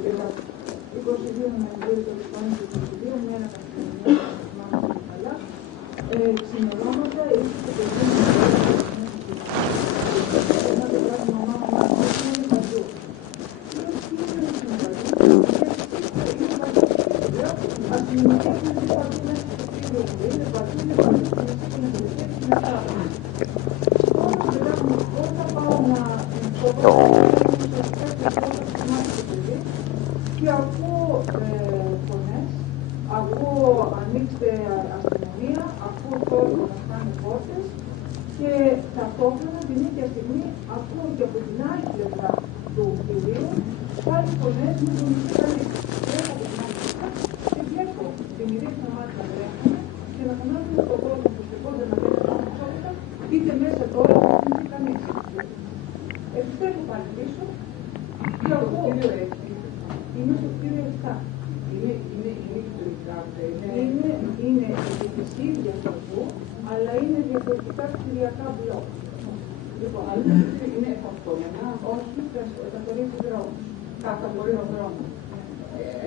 22 Νοεμβρίου του 2022, μια ανακοινωμένη καλά. Ξημερώματα, ήρθε το παιδί ένα το μαμά είναι παντού. Ας μηνυχεύσουν τι παντού μέσα στο κτίριο που είναι παντού, είναι παντού και να μηνυχεύσουν μετά. Όμως μετά από την πόρτα πάω να και ακούω φωνές, ακούω ανοίξτε αστυνομία, ακούω κόσμο να σπάνε πόρτες και ταυτόχρονα την ίδια στιγμή ακούω και από την άλλη πλευρά του κτηρίου πάλι φωνές με τον Ισραήλ. Βλέπω από την άλλη πλευρά και βλέπω την ίδια στα μάτια να τρέχουν και να φωνάζουν στον κόσμο που στεκόνται να τρέχουν στην εξότητα, μπείτε μέσα τώρα, δεν είναι κανείς. Επιστρέφω πάλι πίσω και ακούω. Είναι στο κτίριο 7. Είναι ιστορικά αυτά. Είναι της ίδιας τόπου, αλλά είναι διαφορετικά κτηριακά μπλοκ. Λοιπόν, είναι αυτόνομα, όχι καθορίζει δρόμους. Καθορίζει δρόμους.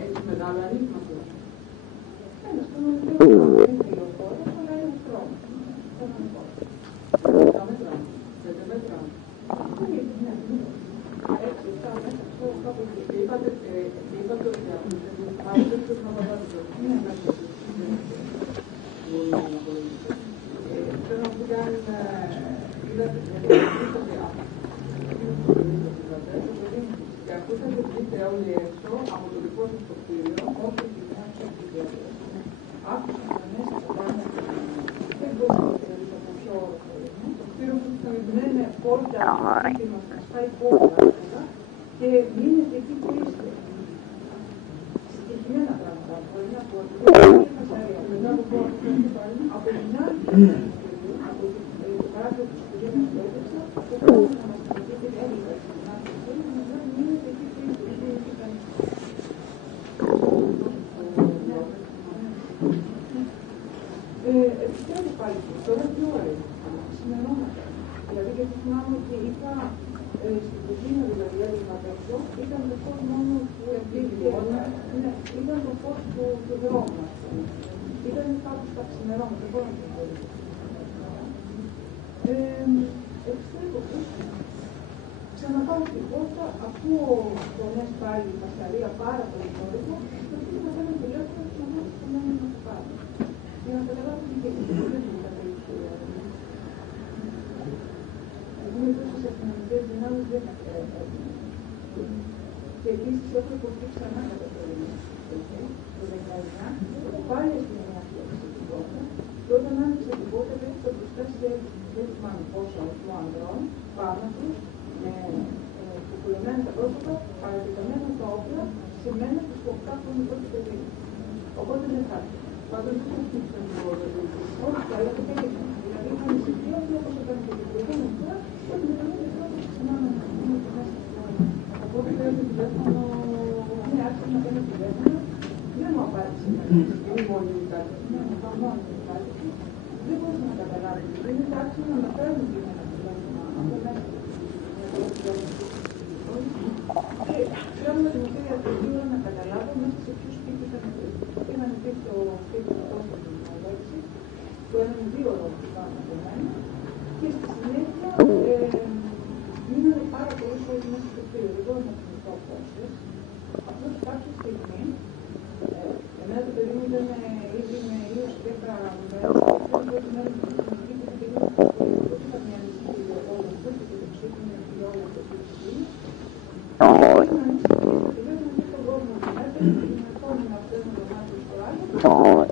Έχει μεγάλο ανοίγματο. Ένας κανονικός δρόμος. Δεν είναι λεωφόρος, αλλά είναι δρόμος. Κανονικός. 5 μέτρα. 5 μέτρα. Έτσι, αυτά μέσα, αυτό κάπου εκεί. Είπατε ότι άρχισε να πατάτε. Ναι, μέσα. Θέλω να πω αν είδατε και ακούσατε βγείτε όλοι έξω από το δικό σας το κτίριο, όχι την άκουσα την διαδικασία. Άκουσα τα μέσα τα πάντα δεν μπορούσα να θεωρήσω από ποιο όροφο είναι. Το κτίριο που θα είναι πόρτα, και μας σπάει πόρτα και μείνετε εκεί κλείστε. Συγκεκριμένα πράγματα. Μπορεί να πω ότι μετά από πόρτα από την άλλη από το παράδειγμα της οικογένειας που έδειξα, αυτό που να μας κρατήσει έλεγα στην άκρη να μας λέει μείνετε εκεί κλείστε, δεν είναι εκεί κανείς. Επιστρέφω πάλι τώρα 2 ώρες, σημερώματα. Δηλαδή γιατί θυμάμαι ότι είχα στην κουζίνα δηλαδή έλεγα απ' έξω, ήταν το φως μόνο που εμπλήκε, ήταν το φως του δρόμου. Ήταν κάπου στα ξημερώματα, δεν μπορώ να το πω. Επιστρέφω πίσω. Ξαναπάω στην πόρτα, ακούω φωνές πάλι, πασαρία πάρα πολύ κόρυφο, και αυτό θα κάνω τηλέφωνο και να μάθω στο μέλλον να το πάρω. Για να καταλάβω τι γίνεται, δεν είναι κατέληξη. Είναι τόσες αστυνομικές δυνάμεις δεν θα πρέπει. Και επίσης έχω υποθεί ξανά κατά το 19, πάλι αστυνομία έφτιαξε την πόρτα και όταν άνοιξε την πόρτα βρέθηκα μπροστά σε δεν θυμάμαι πόσο αριθμό ανδρών πάνω τους με κουκουλωμένα τα πρόσωπα, παρατηταμένα τα όπλα, σε μένα τους κοπτάκων με το παιδί. Οπότε δεν θα έρθει. Πάντως δεν θα χτύπησαν την πόρτα. Όχι, αλλά το κέρδισαν. Δηλαδή είχαν εισηθεί όλοι όπως έκανε και την προηγούμενη φορά, ότι με τον ίδιο τρόπο ξανά να είναι και μέσα στην ώρα. Οπότε παίρνω τηλέφωνο, ναι, άρχισα να παίρνω τηλέφωνο, δεν μου απάντησε κανείς. Είναι μόνη μου κάτι. Ναι, μου είπα μόνη μου κάτι. Δεν μπορούσα να καταλάβω. Είναι άρχισα να με παίρνουν και ένα τηλέφωνο από μέσα. Και θέλω με την κυρία Τελείωρα να καταλάβω μέσα σε ποιο σπίτι ήταν αυτό. Είχαν πει στο σπίτι του Κώστα του Αλέξη, που έναν 2 ώρες πάνω από μένα, και στη συνέχεια μείνανε πάρα πολλές ώρες μέσα στο κτίριο. Δεν μπορώ να θυμηθώ πόσες. Αυτό κάποια στιγμή, εμένα το παιδί μου ήταν ήδη με ίως 10 μέρες, και θέλω ότι μένω στην κοινωνική και την παιδί μου δεν είχα μια ανησυχία όλο αυτό και το ψήφινε για όλο αυτό το κτίριο.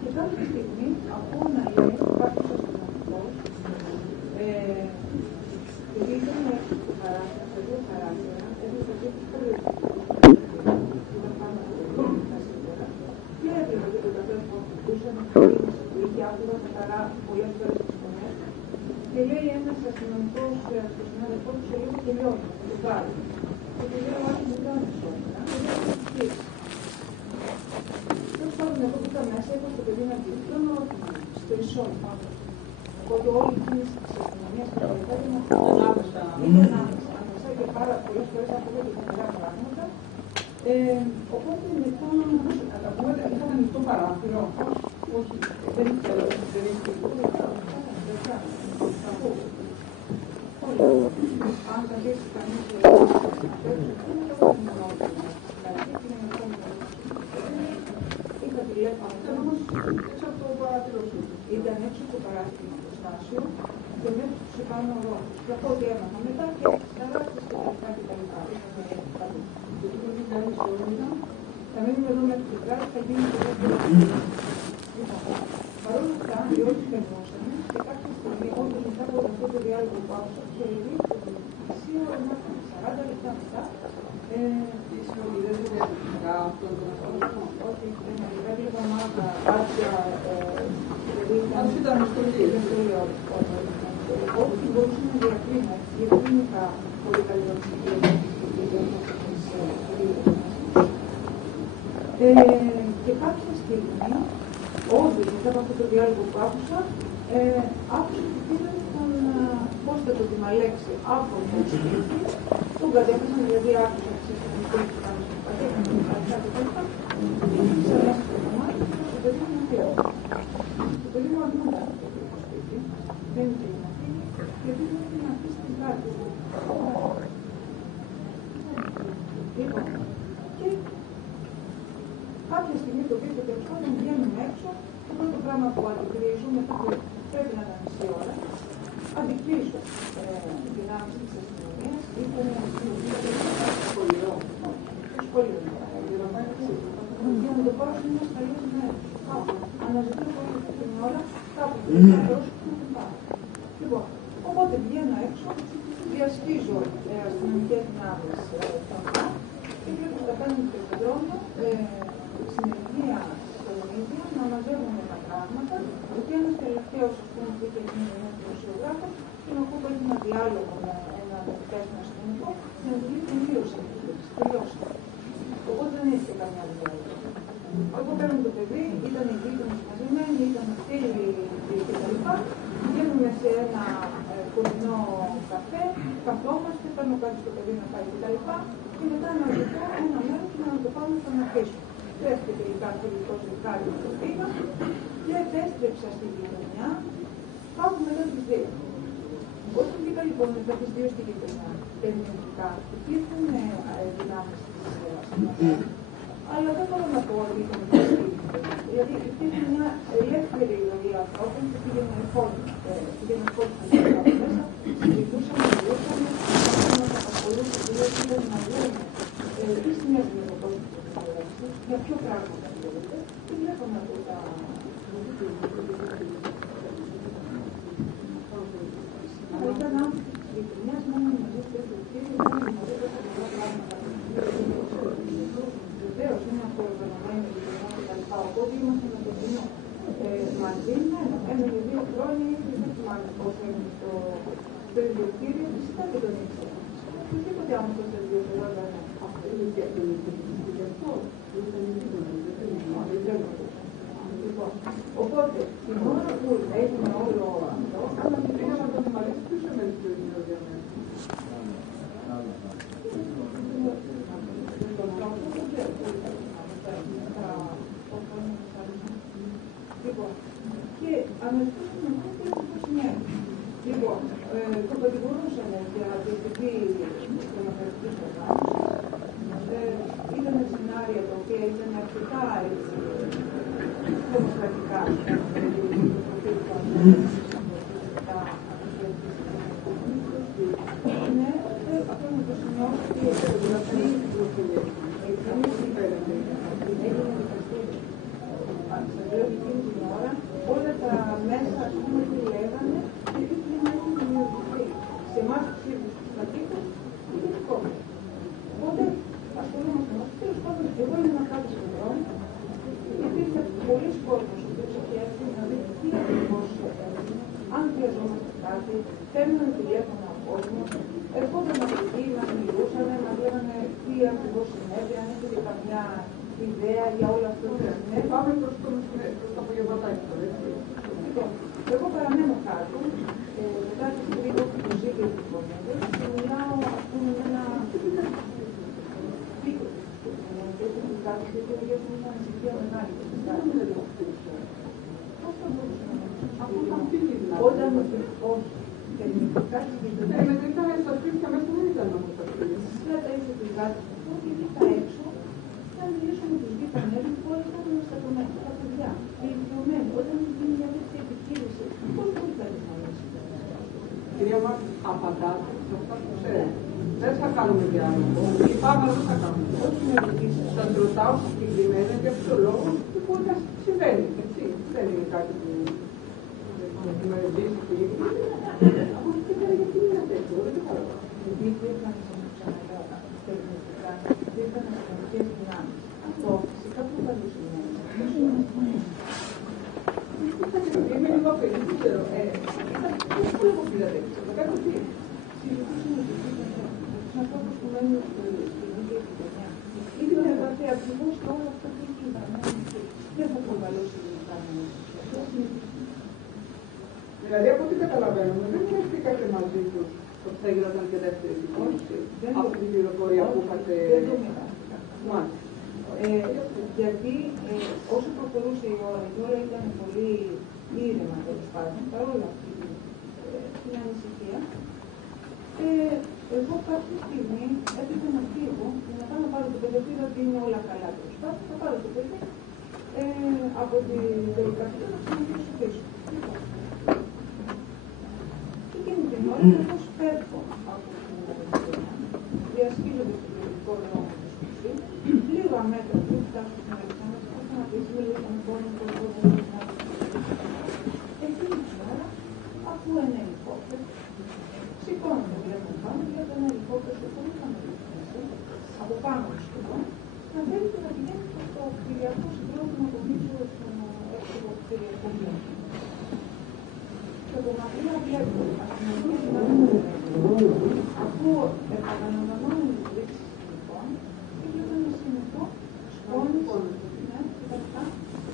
Και κάποια στιγμή ακούω να λέει κάποιος αστυνομικός, επειδή ήταν έξω στο χαράκτηρα, σε 2 χαράκτηρα, έβλεπε και τους περιοριστικούς, ήταν πάνω από το τα σύνορα, και έβλεπε και το καφέ που ακούσαν, που είχε άκουγα καθαρά πολλές φορές τις φωνές, και λέει ένας αστυνομικός στο συνάδελφό του, σε λίγο τελειώνει, θα το πάρει. Και του λέω, όχι, δεν κάνω σώματα, και λέω, «Κύριε». Τέλος πάντων, εγώ πήγα μέσα, είπα στο παιδί να πει, θέλω στο ισόν πάνω. Οπότε όλη η κίνηση της αστυνομίας και τα λοιπά ήταν ανάμεσα και πάρα πολλές φορές ακούγονται και πολλά πράγματα. Οπότε μετά. Να πούμε, είχαν ανοιχτό παράθυρο. Όχι, δεν ήθελα, δεν ήθελα. Αν θα δείξει κανείς είχα τηλέφωνο, Έξω από το παράθυρο σου. ήταν έξω από το παράθυρο του Στάσιο και μέσα τους επάνω εγώ. Και από ό,τι έμαθα μετά και ταράξεις και κάτι τα λοιπά. Και τι μπορεί να κάνει στο όνειρο. Θα μείνουμε εδώ μέχρι το βράδυ, θα γίνει το δεύτερο. Παρ' όλα αυτά, οι όλοι περνούσαμε και κάποια στιγμή, όντως μετά από αυτό το διάλογο που άκουσα, ξέρει, μισή ώρα μετά, 40 λεπτά μετά, Δεν είναι διαφορετικά αυτό το αυτό. όχι, δεν είναι εβδομάδα, κάποια, Όσο ήταν στο λίγο, όχι, μπορούσε να διακρίνει, γιατί δεν είχα πολύ καλή και κάποια στιγμή, όντως μετά από αυτό το διάλογο που άκουσα, άκουσα ότι πήραν τον Κώστα το Τιμαλέξη από το σπίτι, τον κατέφασαν, δηλαδή άκουσα τις ιστορίες που κάνουν στο πατέρα, τον Παλαιτσάκη και τα λοιπά, και ήρθα μέσα στο δωμάτιο και το παιδί μου να φύγει. Το παιδί μου αρνούνταν το σπίτι, δεν ήθελε να φύγει, γιατί δεν ήθελε να αφήσει την κάρτα του. Λοιπόν, και κάποια στιγμή το βίντεο τέλος πάντων βγαίνουμε έξω. Το πρώτο πράγμα που αντικρίζω, μετά που πρέπει να ήταν μισή ώρα, αντικρίζω δυνάμεις της αστυνομίας, ήταν σχολείο. Σχολείο. Για να το πάω σε μια ασφαλής μέρα. Αναζητώ πολύ την ώρα, κάπου θα δώσω και να πάω. Λοιπόν, οπότε βγαίνω έξω, διασχίζω αστυνομικές δυνάμεις και πρέπει να κάνουμε το πεδρόμιο, συνεργεία στο ίδιο, να μαζεύουμε τα πράγματα, ότι ένας τελευταίος, ας πούμε, που είχε γίνει ένας δημοσιογράφος, και να πούμε ένα διάλογο με έναν υπεύθυνο αστυνομικό, να δουλειά τελείωσε. Οπότε δεν είχε καμιά διάλογο. Εγώ παίρνω το παιδί, ήταν οι γείτονες μαζεμένοι, ήταν φίλοι κτλ. Βγαίνουμε σε ένα κοντινό καφέ, καθόμαστε, παίρνω κάτι στο παιδί να πάει κτλ. Και μετά να ζητώ ένα μέρος να το πάμε στον αφήσω. Βρέθηκε τελικά θετικό ζευγάρι που το πήγα και επέστρεψα στη γειτονιά κάπου μετά τις 2. Όταν βγήκα λοιπόν μετά τις 2 στη γειτονιά, περιμένικα, υπήρχαν δυνάμεις της αστυνομίας, αλλά δεν μπορώ να πω ότι ήταν στη γειτονιά. Δηλαδή υπήρχε μια ελεύθερη ροή ανθρώπων που πήγαιναν εφόλυμα μέσα, συζητούσαμε, μιλούσαμε, μας απασχολούσε, δηλαδή πήγαιναν να δούμε τι συνέβη με το κόσμο του Τιμαλέξη, για ποιο πράγμα θα λέγεται, και βλέπαμε από τα... Αλλά ήταν άνθρωποι της γειτονιάς, μόνο μαζί του τέτοιου κύριου, μόνο μαζί του τέτοιου πράγματα. Βεβαίως είναι αυτοοργανωμένη γειτονιά και τα λοιπά, οπότε είμαστε με το κοινό. Μαζί έμενε 2 χρόνια, ήδη δεν θυμάμαι πώς έμενε στο ίδιο κύριο, φυσικά και τον ήξερα. Οτιδήποτε άνθρωπος δεν διορθωγόταν αυτό. Οπότε, την ώρα που έγινε όλο αυτό, άμα την πήγαμε από την Μαλέξη, ποιος έμενε στο ίδιο για μένα. Λοιπόν, και αναζητούσαμε κάτι που συνέβη. Λοιπόν, το κατηγορούσαμε για διαιτητή τρομοκρατικής οργάνωσης. Ήταν σενάρια τα οποία ήταν αρκετά δημοκρατικά. Ναι, αυτό να το σημειώσω και δηλαδή έγινε δικαστήριο. Σας λέω εκείνη την ώρα, όλα τα μέσα, ας πούμε, τι λέγανε, γιατί δεν έχουν δημιουργηθεί. Σε εμάς τους ίδιους τους κατοίκους, είναι δικό μας. Οπότε, ασχολούμαστε μας. Τέλος πάντων, εγώ ήμουν κάτω στον δρόμο, υπήρχε πολλοί κόσμος που είχε έρθει να δει τι ακριβώς έγινε, αν χρειαζόμαστε κάτι, παίρνανε τηλέφωνο ο κόσμος, ερχόταν από εκεί, μας μιλούσαν, μας λέγανε τι ακριβώς συνέβη, αν έχετε καμιά ιδέα για όλα αυτά που συνέβη. Πάμε προς το απογευματάκι τώρα, έτσι. Λοιπόν, εγώ παραμένω κάτω, μετά τη στιγμή που το ζήτησε της Βομέδος, και μιλάω, ας πούμε, με ένα πίκο της κάτι, γιατί ο Γιώργος ήταν ανησυχία μεγάλη. Πώς θα μπορούσε να αφού θα φύγει δηλαδή. Όταν όχι, τελικά στις γειτονιές. Μετρικά στα σπίτια μέσα δεν ήταν όμως τα σπίτια. Φλάτα είσαι του γάτους αυτό και βγήκα έξω. Θα μιλήσω με τους γείτονές μου που όλοι ήταν μεστατωμένοι, τα παιδιά, οι ηλικιωμένοι. Όταν γίνει μια τέτοια επιχείρηση, πώς μπορεί κανείς να λύσει? Κυρία μας, απαντάτε σε αυτά που ξέρετε. Δεν θα κάνουμε διάλογο. Λυπάμαι, δεν θα κάνουμε διάλογο. Σας ρωτάω συγκεκριμένα για ποιο λόγο και μπορεί να συμβαίνει. Έτσι. Δεν είναι κάτι που με ρωτήσει και από εκεί και πέρα γιατί είναι τέτοιο. Δεν καταλαβαίνω. Γιατί υπήρχαν στεγνιστικά, υπήρχαν αστυνομικές δυνάμεις. Αυτό φυσικά προκαλούσε μια Είμαι λίγο αφαιρή, δεν ξέρω. Πώς μπορεί να πει τέτοιο, θα κάνω τι. Συζητούσαμε τους ανθρώπους που μένουν στην ίδια γειτονιά. Είναι δηλαδή ακριβώς όλο αυτό που έχει δεν θα προκαλώσει κανένα. Δηλαδή, από ό,τι καταλαβαίνουμε, δεν μοιραστήκατε μαζί τους ότι θα γινόταν και δεύτερη συγχώρηση από την πληροφορία που είχατε. Δεν το μοιράστηκα. Γιατί όσο προχωρούσε η ώρα και όλα ήταν πολύ ήρεμα τέλος πάντων, παρόλα αυτή την ανησυχία, εγώ κάποια στιγμή έπρεπε να φύγω και να πάω να πάρω το παιδί, είδα ότι είναι όλα καλά τέλος πάντων, θα πάρω το παιδί από την τελικασία να ξαναγυρίσω πίσω. Και εκείνη την ώρα όπως φεύγω από την γειτονιά, διασχίζοντας τον περιοδικό δρόμο του σπιτιού, λίγα μέτρα πριν φτάσω στην Αλεξάνδρα, θα σταματήσει λίγο τον πόνο που εγώ δεν ήθελα να εκείνη την ώρα, αφού ένα ελικόπτερο, σηκώνω το βλέμμα πάνω και βλέπω ένα ελικόπτερο σε πολύ χαμηλή θέση, από πάνω του σχεδόν, να θέλει και να πηγαίνει στο κτηριακό συγκρότημα από πίσω στον έξω κτηριακό βλέμμα. Και από μακριά βλέπω αστυνομική δυνάμει, αφού επαναλαμβανόμενοι τις δείξεις λοιπόν, και βλέπω ένα συνεχό σκόνης, και τα αυτά,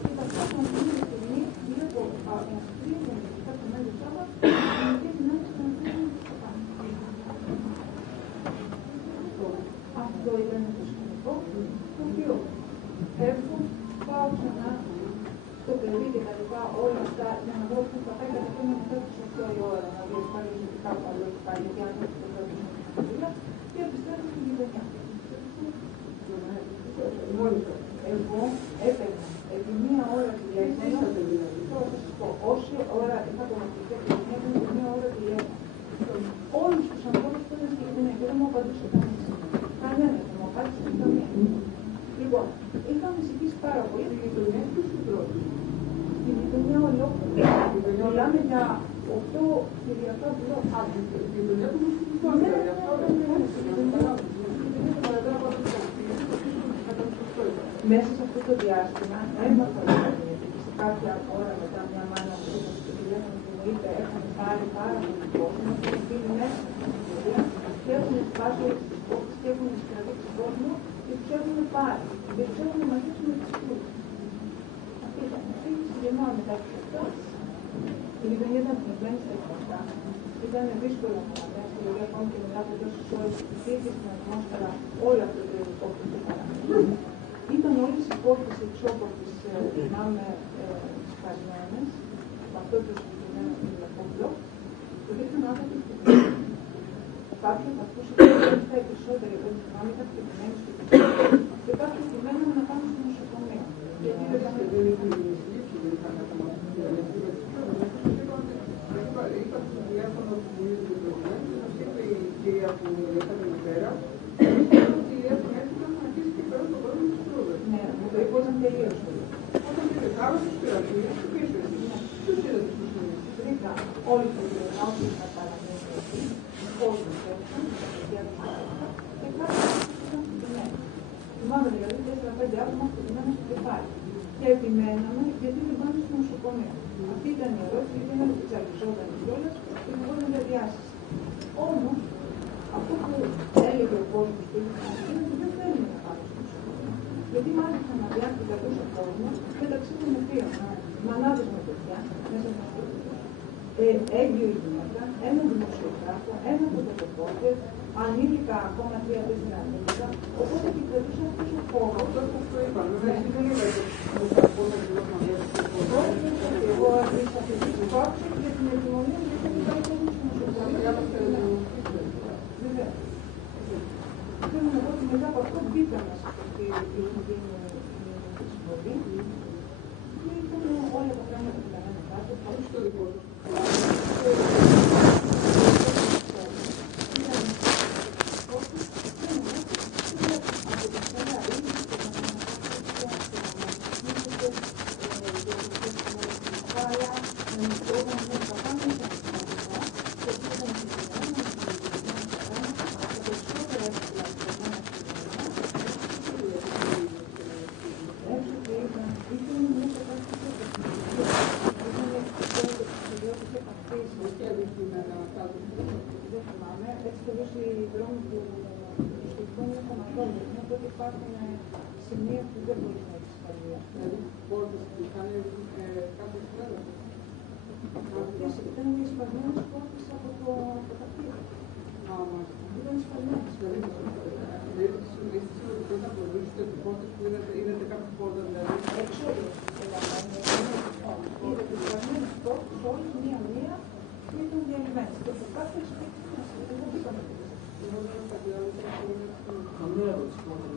και τα αυτά που αυτή τη στιγμή βλέπω να στρίβουν και τα μέλη σώμα, αστυνομικές δυνάμεις να στρίβουν στο πάνω. Αυτό ήταν το σκηνικό, το οποίο φεύγω, πάω ξανά το παιδί και τα λοιπά, όλα αυτά, για να δω που θα πάει κατευθείαν μετά τις 8 η ώρα, να διασφαλίσω ότι κάπου άλλο έχει πάει, γιατί αν όχι το παιδί μου στην δουλειά, και επιστρέφω στην γειτονιά. Εγώ έπαιρνα επί μία ώρα τηλέφωνο, τώρα θα σας πω, όση ώρα είχα κομματική ακτινή, έπαιρνα επί μία ώρα τηλέφωνο. Όλους τους ανθρώπους που ήταν στη γειτονιά και δεν μου απαντούσε κανένας. Κανένας δεν μου απάντησε καμία. Λοιπόν, είχα ανησυχήσει πάρα πολύ. Η γειτονιά του συντρόφου. Η γειτονιά ολόκληρη. Μιλάμε για 8 κυριακά μπλοκ. Η γειτονιά του συντρόφου. Μέσα σε αυτό το διάστημα έμαθα ότι σε κάποια ώρα μετά μια μάνα μου στο τηλέφωνο που μου είπε έχουν πάρει πάρα πολύ κόσμο, έχουν μπει μέσα στην ιστορία και έχουν σπάσει όλες τις πόρτες και έχουν κρατήσει κόσμο και τους έχουν πάρει και τους έχουν μαζέψει με τις πλούτες. Αυτή ήταν η αφήγηση, γεννάω μετά από αυτό. Η γειτονιά ήταν πνιγμένη στα εκπαστά. Ήταν δύσκολο να αναφέρει, δηλαδή ακόμη και μετά από τόσες ώρες που υπήρχε στην ατμόσφαιρα όλο αυτό το ειδικό που παραμένει. Ήταν όλες οι πόρτες εξώπορτες, θυμάμαι, σπασμένες, από αυτό το συγκεκριμένο κοινωνικό μπλοκ, που είχαν άδικες και κάποιοι από αυτούς ήταν τα περισσότεροι, εγώ θυμάμαι, ήταν χτυπημένοι στο κοινωνικό και κάποιοι χτυπημένοι να πάνε στο νοσοκομείο. Γιατί δεν ήταν είπα στο τηλέφωνο που μου είπε το τηλέφωνο, μας είπε η κυρία που ήταν η μητέρα, ότι έχουν έρθει να αρχίσει και πέρα στον κόσμο της Τρούδας. ναι, μου το είπε όταν τελείωσε. Όταν κύριε Κάρος, τους πειράζει, τους πίσω εσείς. Τους είδατε στους μήνες. Βρήκα όλοι τους γεγονότες που είχαν παραμείνει εκεί, όλοι τους έφτιαξαν, τα παιδιά τους έφτιαξαν και κάποιοι ήταν χτυπημένοι. Θυμάμαι δηλαδή 4-5 άτομα χτυπημένα στο κεφάλι. Και επιμέναμε γιατί δεν πάνε στο νοσοκομείο. Αυτή ήταν η ερώτηση, γιατί δεν εξαρτιζόταν κιόλας και δεν για διάσηση. Όμως, αυτό που έλεγε ο κόσμος που είχε είναι ότι δεν θέλουμε να πάμε στο νοσοκομείο. Γιατί μάλιστα να διάχει καθώς ο κόσμος μεταξύ των οποίων μανάδες με παιδιά μέσα από αυτό το έγκυο γυναίκα, ένα δημοσιογράφο, ένα φωτοκοπόρτερ, ανήλικα ακόμα 3-4 ανήλικα, οπότε επικρατούσε αυτός ο χώρος. πω ότι μετά από αυτό μπήκα μέσα στο κτίριο και είχε γίνει η συμβολή και ήταν όλα τα πράγματα που λέγανε κάτω. Όχι στο δικό του. Υπάρχουν σημεία που δεν μπορεί να έχει ασφαλεία. Δηλαδή, πόρτες που είχαν κάποιο χρόνο. Αυτές ήταν οι σπασμένες πόρτες από τα κτίρια. Ήταν σπασμένες. Δηλαδή, είστε σίγουροι να αποδείξετε ότι πόρτες που είδατε κάποια πόρτα, δηλαδή. Έξω, είδατε σπασμένες πόρτες, όλες μία-μία, που ήταν διαλυμένες. Και από κάθε σπίτι μας, δεν είχαμε. Καμία από τις πόρτες.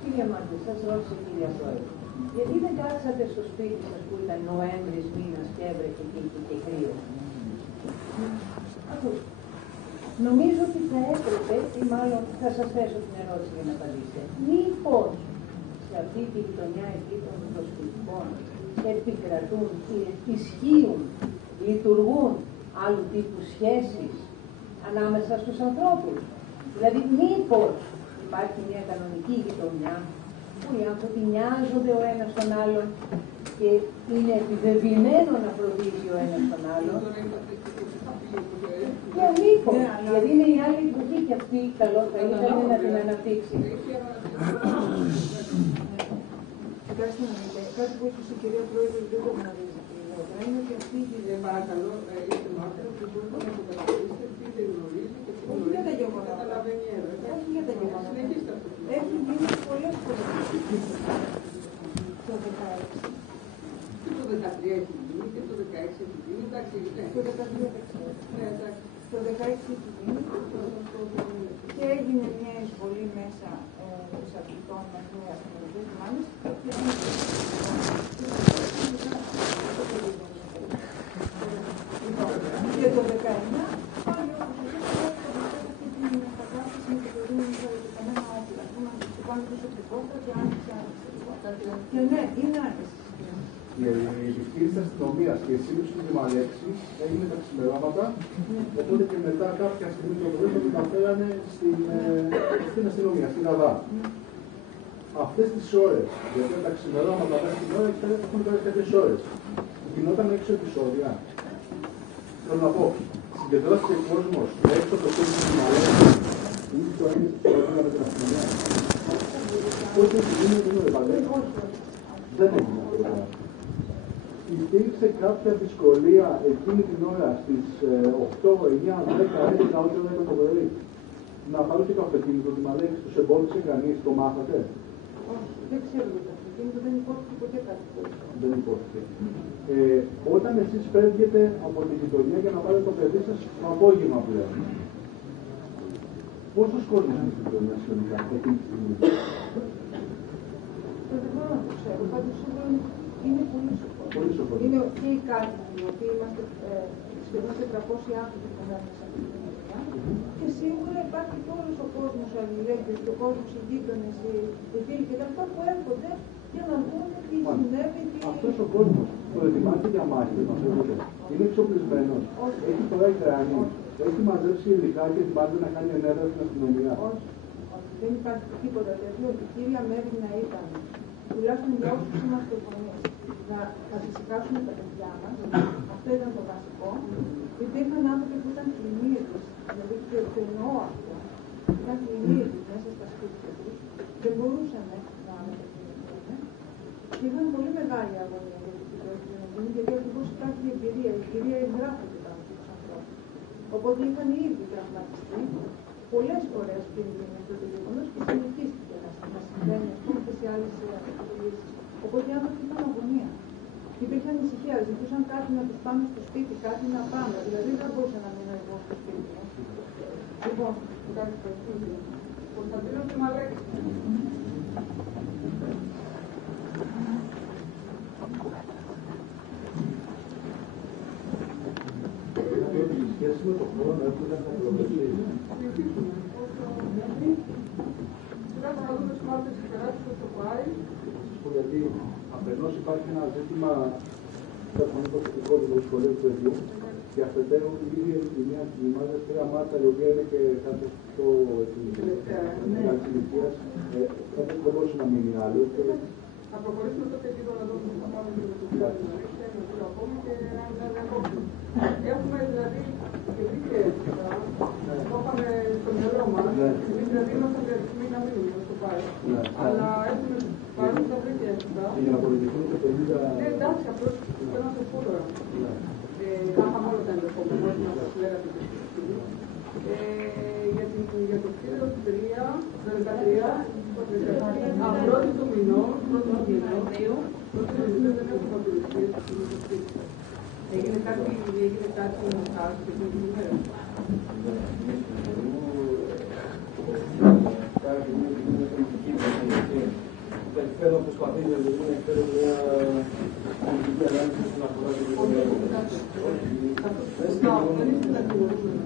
Κύριε Μάρτη, σας ρώτησε η κυρία Πρόεδρε. Γιατί δεν κάτσατε στο σπίτι σας που ήταν Νοέμβρης μήνας και έβρεχε και κρύο? Νομίζω ότι θα έπρεπε, ή μάλλον θα σας θέσω την ερώτηση για να απαντήσετε. Μήπως σε αυτή τη γειτονιά εκεί των προσφυγικών επικρατούν, ισχύουν, λειτουργούν άλλου τύπου σχέσεις ανάμεσα στους ανθρώπους? Δηλαδή, μήπως υπάρχει μια κανονική γειτονιά που οι άνθρωποι νοιάζονται ο ένας τον άλλον και είναι επιβεβαιωμένο να φροντίζει ο ένας τον άλλον? Και μήπως, γιατί είναι η άλλη εκδοχή και αυτή καλό θα ήθελε να την αναπτύξει. Κοιτάξτε να δείτε, κάτι που ίσως η κυρία Πρόεδρε δεν το γνωρίζει περισσότερα είναι ότι αυτή η Παρακαλώ, είστε μάρτυρα που μπορείτε να αποκαταστήσετε τι δεν γνωρίζει και τι όχι για τα γεγονότα. καταλαβαίνει εδώ. Όχι για τα γεγονότα. Συνεχίστε αυτό. Έχουν γίνει πολλές φορές. Το 16. Και το 13 έχει γίνει και το 16 έχει γίνει. Εντάξει, Το 13 δεν ξέρω. ναι, εντάξει. Το 16 έχει γίνει και έγινε μια εισβολή μέσα εισαγωγικών μέχρι αστυνομικές δυνάμεις και το 19 πάλι όπως εσείς αυτή την κατάσταση με το παιδί μου και κανένα όπλα που πάνε πίσω από την πόρτα και άνοιξε. Και ναι, είναι άνοιξε. Η επιχείρηση της αστυνομίας και η σύλληψη του Δημαλέξη έγινε τα ξημερώματα, οπότε και μετά κάποια στιγμή το πρωί το μεταφέρανε στην αστυνομία, στην ΑΔΑ. Αυτές τις ώρες, γιατί τα ξημερώματα μέσα στην ώρα έχουν πέρασει κάποιες ώρες, γινόταν έξω επεισόδια. Θέλω να πω, συγκεντρώθηκε κόσμος έξω από το κέντρο του Δημαλέξη, ή το έγινε στην ώρα με την αστυνομία. Πώς έχει γίνει, δεν είναι παντού. Δεν έγινε αυτό. Υπήρξε κάποια δυσκολία εκείνη την ώρα στις 8, 9, 10, 11, ό,τι ώρα το πρωί να πάρω και το αυτοκίνητο του Μαλέξη, τους εμπόδισε κανείς, το μάθατε? Όχι, δεν ξέρω για το αυτοκίνητο, δεν υπόθηκε ποτέ κάτι τέτοιο. Δεν υπόθηκε. Όταν εσείς φεύγετε από τη γειτονιά για να πάρετε το παιδί σας το απόγευμα πλέον, πόσος κόσμος είναι στην γειτονιά συνολικά εκείνη τη στιγμή? Δεν μπορώ να το ξέρω, πάντως είναι πολύ σοφό. Είναι και οι κάτοικοι, οι οποίοι είμαστε σχεδόν 400 άνθρωποι που μένουν σε αυτή τη γειτονιά. Και σίγουρα υπάρχει και όλος ο κόσμος, ο αλληλέγγυος και ο κόσμος, οι γείτονες, οι φίλοι και τα αυτά που έρχονται για να δουν τι συνέβη. Αυτός ο κόσμος προετοιμάζεται για μάχη, είναι εξοπλισμένος, έχει φοράει κράνη, έχει μαζέψει υλικά και ετοιμάζεται να κάνει ενέργεια στην αστυνομία. Όχι, δεν υπάρχει τίποτα τέτοιο. Η κύρια μέρη να ήταν, τουλάχιστον για όσους είμαστε γονείς, να καθησυχάσουμε τα παιδιά μας. Αυτό ήταν το βασικό. Υπήρχαν άνθρωποι που ήταν πλημμύρες, δηλαδή και το εννοώ αυτό. Ήταν πλημμύρες μέσα στα σπίτια τους, δεν μπορούσαν να μετακινηθούν. Και είχαν πολύ μεγάλη αγωνία για την κοινωνία, γιατί ακριβώς υπάρχει η εμπειρία. Η εμπειρία εγγράφεται πάνω στους ανθρώπους. Οπότε είχαν ήδη τραυματιστεί πολλές φορές πριν γίνει αυτό το γεγονός και συνεχίστηκε να συμβαίνει, ας πούμε, και σε άλλες κατηγορίες. Οπότε οι άνθρωποι είχαν αγωνία. Υπήρχε ανησυχία, ζητούσαν κάτι να τους πάμε στο σπίτι, κάτι να πάμε. Δηλαδή δεν μπορούσα να μείνω εγώ στο σπίτι μου. Λοιπόν, Κάτι παρακολουθεί. Κωνσταντίνος Δημαλέκης. σχέση με το χρόνο έχουμε να προβλεφθεί. Πρέπει να δούμε τις μάρτες της περάσης που το πάει. Γιατί αφενός υπάρχει ένα ζήτημα το προσωπικό του σχολείου του παιδιού και αφετέρου ήδη η μια κοινωνία τρία μάτια η οποία είναι και κάτι πιο μεγάλης ηλικίας. Δεν μπορούσε να μείνει άλλο. Θα προχωρήσουμε τότε και τώρα εδώ που θα πάμε και με το πλήρωμα ακόμα και να διακόψουμε. Έχουμε δηλαδή και δίκαιες, το είχαμε στο μυαλό μας, εμείς δηλαδή ήμασταν διαρκημοί να μείνουμε στο πάρει. Αλλά έχουμε πάρει τα βρήκε αυτά. Για να πολιτικούν το 50... Ναι, εντάξει, απλώς θέλω να σας πω τώρα. Θα είχαμε όλα τα ενδεχόμενα, όχι να σας λέγατε και στη στιγμή. Για το κτίριο 3, 13, πρώτη του μηνός, δεν έχουμε απολυστεί. Έγινε κάτι χάρη και την ημέρα. Θέλω να προσπαθήσω να φέρω μια πολιτική ανάλυση όσον αφορά την κοινωνία. Δεν είστε να γνωρίζουμε.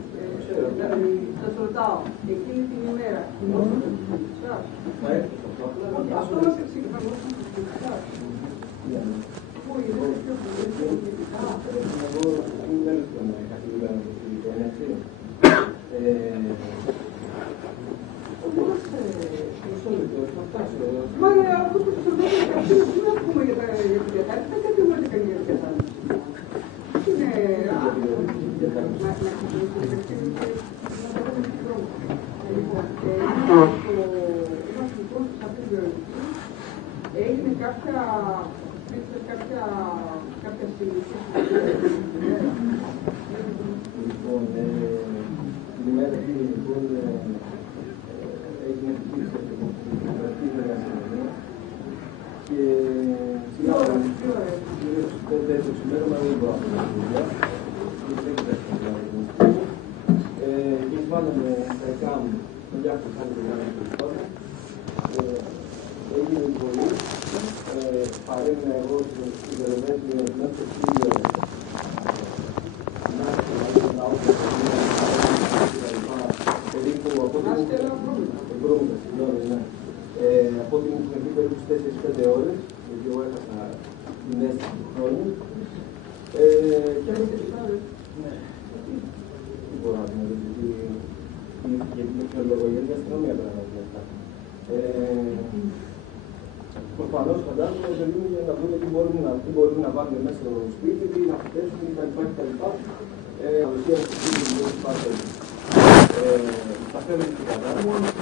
Σας ρωτάω, εκείνη την ημέρα, θυμόσαστε τους σπίτους σας? Θα έρθω σε αυτό. Αυτό μας εξηγηταγώσουν τους σπίτους σας. Πού είναι, ποιο που είναι, εγώ είμαι μέλος των καθηγητών του γειτονιά, έτσι. Μα αυτό που σας ρωτάω είναι κάτι να μην ακούμε για τα διατάξεις, δεν κατηγορήθηκαν για τις διατάξεις. Είναι να ξεκινήσει να το δούμε στην δρόμο. Λοιπόν, είμαστε λοιπόν σε αυτή την περιοχή. Έγινε κάποια σύγκριση. Λοιπόν, την ημέρα αυτή λοιπόν έγινε επιχείρηση από την κρατική εργασία και σιγά κυρίως τότε το ξημέρωμα δεν μπορώ να κάνω δουλειά και δεν ξέρω και βάλαμε στα ΕΚΑΜ με διάφορες άλλες μεγάλες περιπτώσεις. Έγινε η βολή, παρέμεινα εγώ στην Βερολέζη μέσα στο κτίριο να έχω να έχω περίπου από ό,τι μου έχουν πει περίπου 4-5 ώρες, γιατί εγώ έχασα την αίσθηση του χρόνου. Και έρχεται και πάλι. Ναι. Τι μπορώ να πω, γιατί το θεολογώ, γιατί η αστυνομία πρέπει να πει αυτά. Προφανώς φαντάζομαι ότι είναι για να δούμε τι μπορούμε να βάλουμε μέσα στο σπίτι, τι να φτιάξουμε κτλ. Παρουσία στο σπίτι μου δεν υπάρχει. Τα φέρνω στην κατάσταση.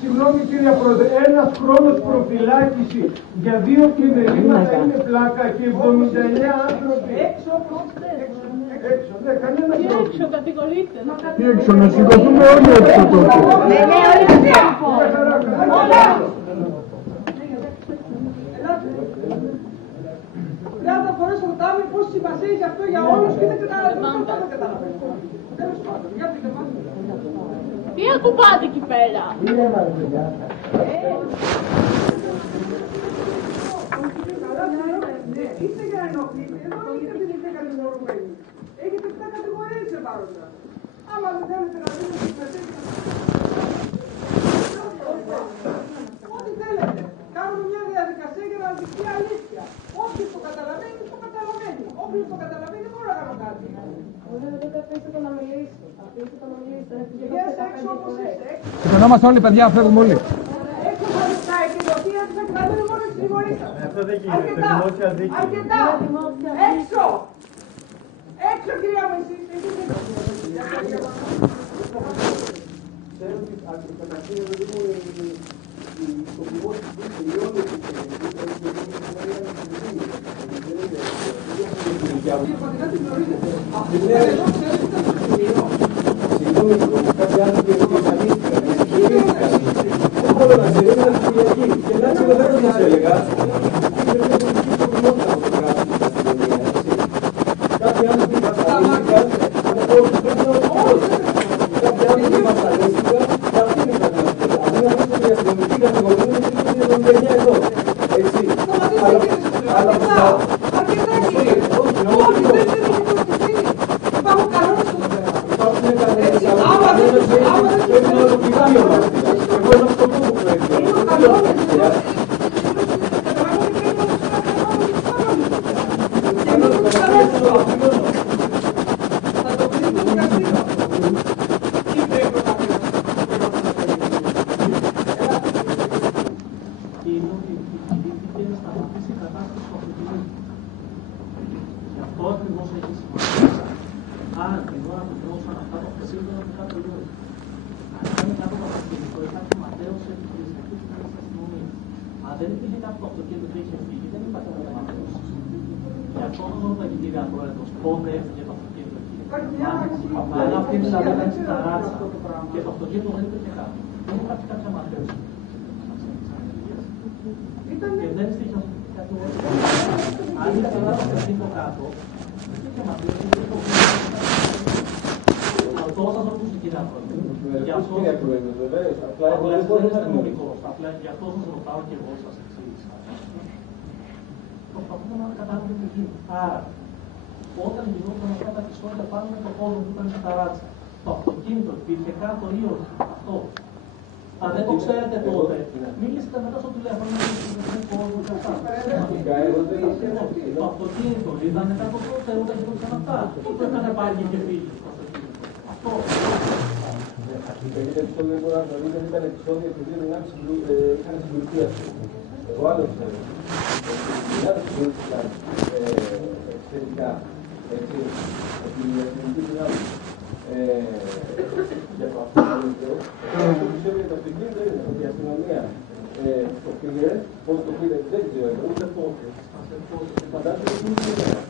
Συγγνώμη κύριε Πρόεδρε, ένας χρόνος προφυλάκηση για 2 κυμερήματα είναι πλάκα και 79 άνθρωποι. Έξω, έξω, ναι, κανένα πρόβλημα. Έξω κατηγορείτε. Τι έξω, να σηκωθούμε όλοι έξω τότε. Ναι, όλοι έξω. Όλα. 30 φορές ρωτάμε πώς συμβασίζει αυτό για όλους και δεν καταλαβαίνω. Τέλος πάντων, για πείτε μας. Τι ακουμπάτε εκεί πέρα. Είστε για να ενοχλείτε, εδώ είστε επειδή είστε κατηγορουμένοι. Έχετε 7 κατηγορίες επάνω σας. Άμα δεν θέλετε να δείτε τις μετέχειες, ό,τι θέλετε. Κάνουμε μια διαδικασία για να δειχθεί αλήθεια. Όποιος το καταλαβαίνει, το καταλαβαίνει. Όποιος το καταλαβαίνει, δεν μπορώ να κάνω κάτι. Αφήστε να μιλήσει. Αφήστε να μιλήσει. Βγες έξω όπως είσαι. Ξενόμαστε όλοι, παιδιά, φεύγουμε όλοι. Έξω θα ζητάει και η οποία θα κρατάνε μόνο τις τιμωρίες. Αυτό δεν γίνεται, δημόσια δίκη. Αρκετά! Έξω! Έξω κυρία μου εσείς! Ξέρω ότι καταρχήν η σκοπιμός της τελειώνει συγγνώμη, κάποιοι άνθρωποι εμφανίστηκαν, δεν μπορώ να σε έλεγα στην Κυριακή και να ξέρω δεν θα σας έλεγα είναι μια πολιτική σκοπιμότητα από το κράτος της αστυνομίας. Κάποιοι άνθρωποι βασανίστηκαν, όχι πρέπει να οδηγούν. Κάποιοι άνθρωποι βασανίστηκαν και αυτοί είναι κατάσταση. Αντί να βρίσκονται για αστυνομική κατηγορία, είναι βρίσκονται 79 εδώ. Έτσι. Αλλά Αρκετά κύριε! Όχι, δεν είναι δικαιοσύνη! Υπάρχουν κανόνες εδώ πέρα! υπάρχουν κανένας άλλος κανένας πρέπει να ολοκληρώνει ο μαθητάς. Εγώ είναι αυτό που πρέπει. Είναι κανόνες! Δεν υπήρχε κάποιο αυτοκίνητο που είχε φύγει, δεν υπάρχει μεταμαθαίωση. Γι' αυτό νομίζω ότι η κυρία Πρόεδρος πότε έφυγε το αυτοκίνητο εκεί. Αν αυτή η σαλίδα είναι στην ταράτσα και το αυτοκίνητο δεν υπήρχε κάποιο. Δεν υπάρχει κάποια μαθαίωση. ακριβώς. Αν ήταν ένα παιχνίδι κάτω, και μας λέει ότι τόσο ανθρώπους εκεί να πρόκειται. Γι' αυτό δεν είναι νομικός. Απλά γι' αυτό σας ρωτάω και εγώ, σας εξήγησα. Προσπαθούμε να καταλάβουμε τι γίνεται. Άρα, όταν γινόταν αυτά τα επεισόδια πάνω με το κόσμο που ήταν στην ταράτσα, το αυτοκίνητο υπήρχε κάτω ή όχι, αυτό. Αν δεν το ξέρετε τότε, μίλησετε μετά στο τηλέφωνο με τον κόσμο και αυτά. Το αυτοκίνητο ήταν κάτω τότε, όταν γινόταν αυτά. Τότε είχαν πάρει και φύγει το αυτοκίνητο. Αυτό. Το επεισόδιο που ήταν επεισόδιο επειδή είχαν συγκρουθεί αυτό. Εγώ άλλο ξέρω. Δεν συγκρούθηκαν εξαιρετικά. Έτσι, ότι η εθνική δυνάμει για το αυτοκίνητο, αυτό που ξέρει για το αυτοκίνητο είναι ότι η αστυνομία το πήρε, πώς το πήρε δεν ξέρω, ούτε πότε. Φαντάζομαι ότι είναι ημέρα.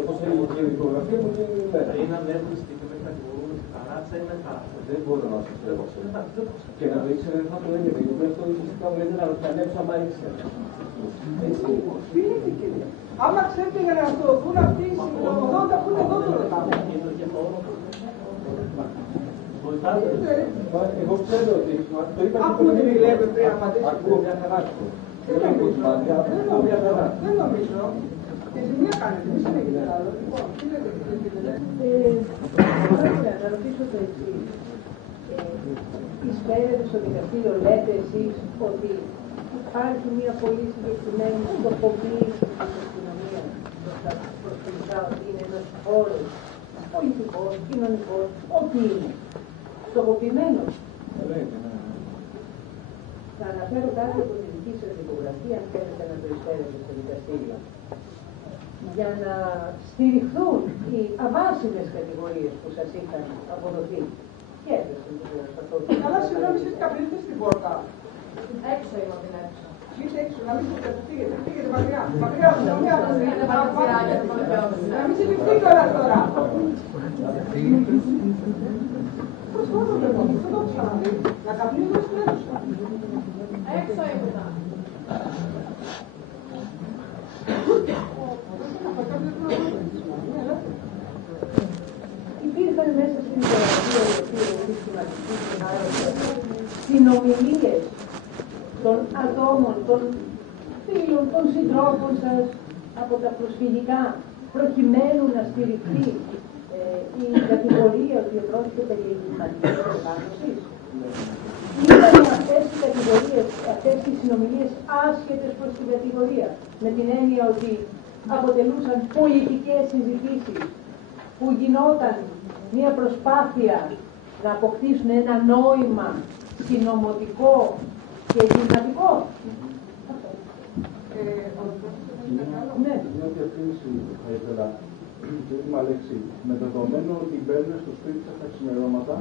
Όπως έλεγε και η δικογραφία μου είναι ημέρα. Είναι ανέβριση και με κατηγορούν στη ταράτσα ή μετά. Δεν μπορώ να σας πω. Και να το ήξερε δεν θα το έλεγε. Γιατί αυτό ουσιαστικά μου λέτε να ρωτανέψω άμα ήξερε. Έτσι. Άμα ξέρετε για να το δουν αυτοί οι συνομοδόντα που είναι εδώ το ρωτάμε. Εγώ ξέρω ότι το είπα και το λέμε πριν απαντήσω. Ακούω μια χαρά αυτό. Δεν νομίζω. Και ζημιά κάνετε, μη συνέχιζε άλλο. Λοιπόν, τι λέτε, να ρωτήσω το εξής. Εισφέρετε στο δικαστήριο, λέτε εσείς ότι υπάρχει μια πολύ συγκεκριμένη στοχοποίηση της αστυνομίας προσωπικά ότι είναι ένας χώρος πολιτικός, κοινωνικός, ό,τι είναι. Στοχοποιημένος. Θα αναφέρω κάτι από τη δική σας δικογραφία, αν θέλετε να το εισφέρετε στο δικαστήριο. Για να στηριχθούν οι αβάσιμες κατηγορίες που σας είχαν αποδοθεί. Και έφτασαν το καλά, συγγνώμη, εσείς καπνίστε στην πόρτα. Έξω είμαι από την έξω. Είστε έξω, να μην σας φύγετε, φύγετε μακριά. Μακριά, αστυνομία, να μην σε ληφθεί κιόλας τώρα. Πώς μόνο δεν το ξαναδεί, να καπνίζουν στην αίθουσα. Έξω ήμουνα. Υπήρχαν μέσα στην δικογραφία η οποία είναι συστηματική συνομιλίες των ατόμων, των φίλων, των συντρόφων σας από τα προσφυγικά προκειμένου να στηριχθεί η κατηγορία ότι πρόκειται περί εγκληματικής οργάνωσης. Ήταν αυτές οι κατηγορίες, αυτές οι συνομιλίες άσχετες προς την κατηγορία, με την έννοια ότι αποτελούσαν πολιτικές συζητήσεις που γινόταν μια προσπάθεια να αποκτήσουν ένα νόημα συνωμοτικό και εγκληματικό. Ναι. Μια διαφήμιση θα ήθελα. Ζήτημα λέξη. Με δεδομένο ότι μπαίνουν στο σπίτι σας τα ξημερώματα,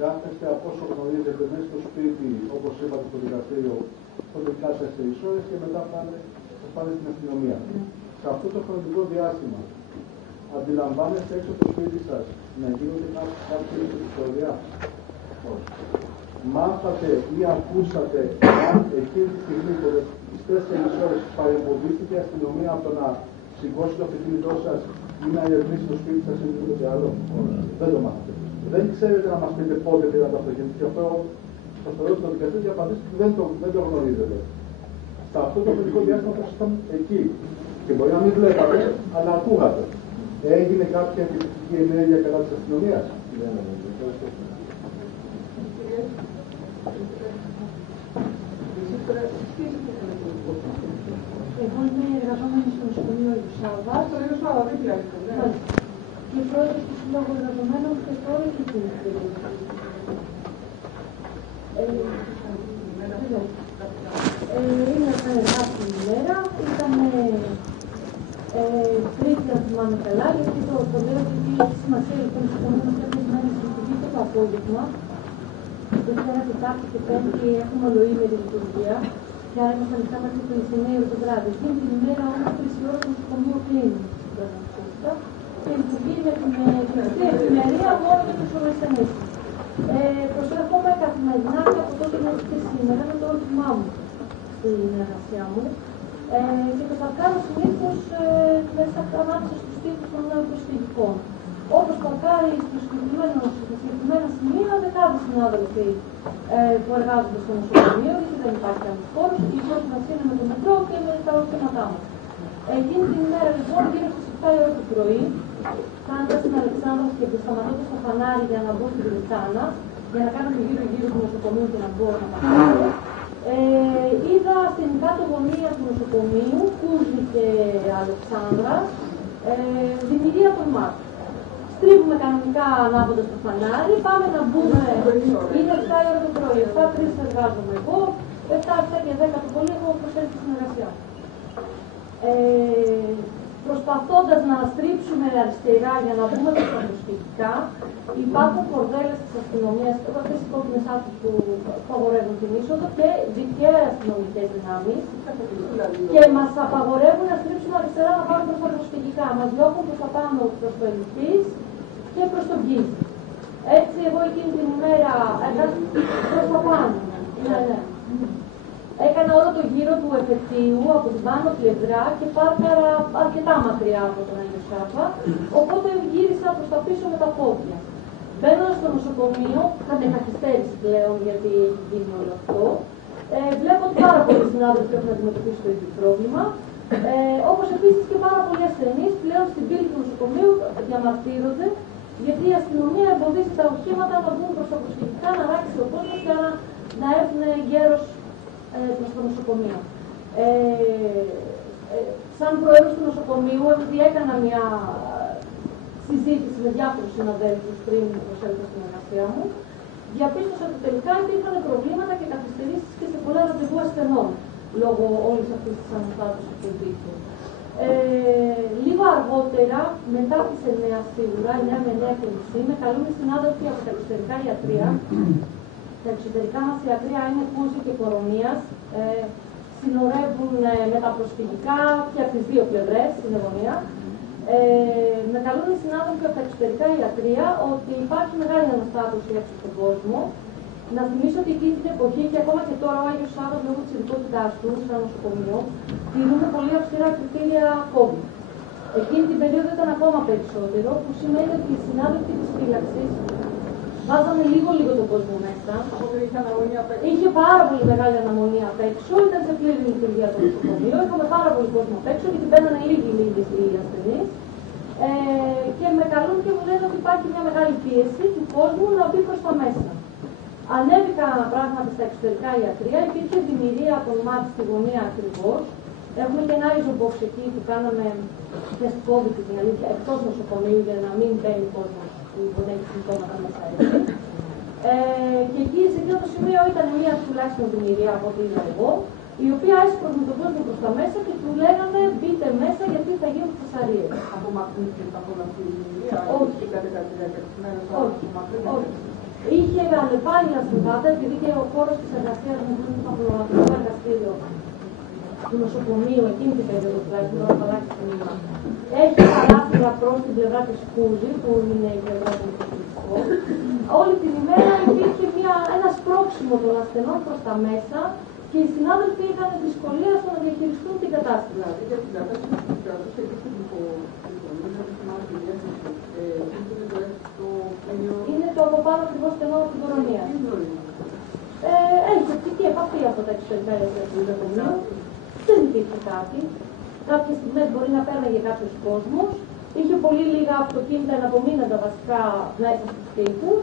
κάθεστε από όσο γνωρίζετε μέσα στο σπίτι, όπως είπατε στο δικαστήριο, κοντικά 4 ώρες και μετά πάνε στην αστυνομία. Σε αυτό το χρονικό διάστημα, αντιλαμβάνεστε έξω από το σπίτι σας να γίνονται κάποια ιστορία. Μάθατε ή ακούσατε αν εκείνη τη στιγμή που τις 4 ώρες παρεμποδίστηκε η αστυνομία από το να σηκώσει το αυτοκίνητό σας ή να ερευνήσει το σπίτι σας ή οτιδήποτε άλλο? Δεν το μάθατε. Δεν ξέρετε να μας πείτε πότε πήραν το αυτοκίνητο. Και αυτό σας το ρώτησα στο δικαστήριο και απαντήσετε ότι δεν το γνωρίζετε. Σε αυτό το χρονικό διάστημα που ήσασταν εκεί. Και μπορεί να μην βλέπατε, αλλά ακούγατε. Έγινε κάποια επιθετική ενέργεια κατά της αστυνομίας? Εγώ είμαι εργαζόμενη στο νοσοκομείο Ιουσάβα. Στο Ιουσάβα, δεν πειράζει. Και πρόεδρος του Συλλόγου Εργαζομένων και τώρα και την είναι αυτή η ημέρα. Ήταν Τρίτη, αν θυμάμαι καλά, γιατί το λέω γιατί έχει σημασία λοιπόν στο νοσοκομείο κάποιες μέρες λειτουργείται το απόγευμα. Δευτέρα, Τετάρτη και Πέμπτη έχουμε ολοήμερη λειτουργία. Και άρα είμαστε ανοιχτά μέχρι το 9 το βράδυ. Εκείνη την ημέρα όμως 3 ώρες το νοσοκομείο κλείνει. Και λειτουργεί με την τελευταία εφημερία μόνο για τους ασθενείς. Προσέρχομαι καθημερινά και από τότε μέχρι και σήμερα με το όχημά μου στην εργασία μου. Και το παρκάρω συνήθως μέσα ανάμεσα στους τύπους των προσφυγικών. Όπως παρκάρει στα συγκεκριμένα σημεία δεκάδες συνάδελφοι που εργάζονται στο νοσοκομείο, γιατί δεν υπάρχει άλλος χώρος, η πρώτη μας είναι με το μετρό και με τα οχήματά μας. Εκείνη την ημέρα λοιπόν, γύρω στις 7 η ώρα το πρωί, φτάνοντας στην Αλεξάνδρα και σταματώντας στο φανάρι για να μπω στην Βρυτσάνα, για να κάνω γύρω-γύρω του νοσοκομείου και να μπω να παρκάρω, είδα στην κάτω γωνία του νοσοκομείου, Κούζη και Αλεξάνδρα, δημιουργία των ΜΑΤ. Στρίβουμε κανονικά ανάβοντας το φανάρι, πάμε να μπούμε, είναι 7 η ώρα το πρωί, 7-3 εργάζομαι εγώ, 7 και 10 το πολύ έχω προσθέσει στην εργασία. Προσπαθώντας να στρίψουμε αριστερά για να μπούμε στα προσφυγικά, υπάρχουν κορδέλες της αστυνομίας, αυτές οι κόκκινες άκρες που απαγορεύουν την είσοδο και δικαία αστυνομικές δυνάμεις και μας απαγορεύουν να στρίψουμε αριστερά να πάμε προς τα προσφυγικά. Μας διώχνουν προς τα πάνω προς το Ελυθής και προς τον Γκίζη. Έτσι εγώ εκείνη την ημέρα προς τα πάνω. Ναι. Έκανα όλο το γύρο του εφετείου από την πάνω πλευρά και πάρκαρα αρκετά μακριά από τον Άγιο Σάββα, οπότε γύρισα προς τα πίσω με τα πόδια. Μπαίνοντας στο νοσοκομείο, με καθυστέρηση πλέον γιατί έχει γίνει όλο αυτό, βλέπω ότι πάρα πολλοί συνάδελφοι έχουν αντιμετωπίσει το ίδιο πρόβλημα, όπως επίσης και πάρα πολλοί ασθενείς πλέον στην πύλη του νοσοκομείου διαμαρτύρονται, γιατί η αστυνομία εμποδίζει τα οχήματα να βγουν προς τα προσφυγικά, να ράξει ο κόσμος και να έρθουν γέρος προς το νοσοκομείο. Σαν πρόεδρος του νοσοκομείου, επειδή έκανα μια συζήτηση με διάφορους συναδέλφους πριν προσέλθω στην εργασία μου, διαπίστωσα ότι τελικά υπήρχαν προβλήματα και καθυστερήσεις και σε πολλά ραντεβού ασθενών, λόγω όλης αυτής της αναστάτωσης που υπήρχε. Λίγο αργότερα, μετά τις 9 σίγουρα, 9 με 9:30, με καλούν οι συνάδελφοι από τα εξωτερικά ιατρεία. Τα εξωτερικά μας ιατρεία είναι Κούζη και Κορονίας, συνορεύουν με τα προσφυγικά και από τις δύο πλευρές, στην γωνία. Με καλούν οι συνάδελφοι από τα εξωτερικά ιατρεία ότι υπάρχει μεγάλη αναστάτωση έξω στον κόσμο. Να θυμίσω ότι εκείνη την εποχή και ακόμα και τώρα ο Άγιος Σάββας λόγω της ειδικότητάς του, στο νοσοκομείο, τηρούν πολύ αυστηρά κριτήρια COVID. Εκείνη την περίοδο ήταν ακόμα περισσότερο, που σημαίνει ότι οι συνάδελφοι της φύλαξης βάζαμε λίγο τον κόσμο μέσα. Είχε πάρα πολύ μεγάλη αναμονή απ' έξω, ήταν σε πλήρη λειτουργία το νοσοκομείο. Είχαμε πάρα πολύ κόσμο απ' έξω γιατί μπαίνανε λίγοι ασθενείς. Και με καλούν και μου λένε ότι υπάρχει μια μεγάλη πίεση του κόσμου να μπει προς τα μέσα. Ανέβηκα πράγματι στα εξωτερικά ιατρεία, υπήρχε δημιουργία των ΜΑΤ στη γωνία ακριβώς. Έχουμε και ένα box εκεί που κάναμε τεστ COVID την αλήθεια εκτός νοσοκομείου για να μην μπαίνει κόσμος που μπορεί να έχει συμπτώματα μέσα έτσι. Και εκεί σε εκείνο το σημείο ήταν μια τουλάχιστον δημιουργία από ό,τι είδα εγώ, η οποία έσπρωχνε τον κόσμο προς τα μέσα και του λέγανε μπείτε μέσα γιατί θα γίνουν φασαρίες. Απομακρύνθηκε από αυτή τη δημιουργία, όχι. Είχε ανεβάλει αστυνομικά, επειδή και ο χώρος της εργασίας μου είναι το απολαυματικό εργαστήριο του νοσοκομείου, εκείνη την περίοδο τουλάχιστον, να παράξει το μήμα. Έχει παράθυρα προς την πλευρά της Κούζη, που είναι η πλευρά του νοσοκομείου. Όλη την ημέρα υπήρχε ένα σπρώξιμο των ασθενών προς τα μέσα και οι συνάδελφοι είχαν δυσκολία στο να διαχειριστούν την κατάσταση. Είναι το από πάνω ακριβώς στενό από την κορονία. Έχει οπτική επαφή από τα εξωτερικά ιατρεία του νοσοκομείου. Δεν υπήρχε κάτι. Κάποιες στιγμές μπορεί να πέρναγε κάποιος κόσμος. Είχε πολύ λίγα αυτοκίνητα εναπομείναντα βασικά μέσα στους τύπους.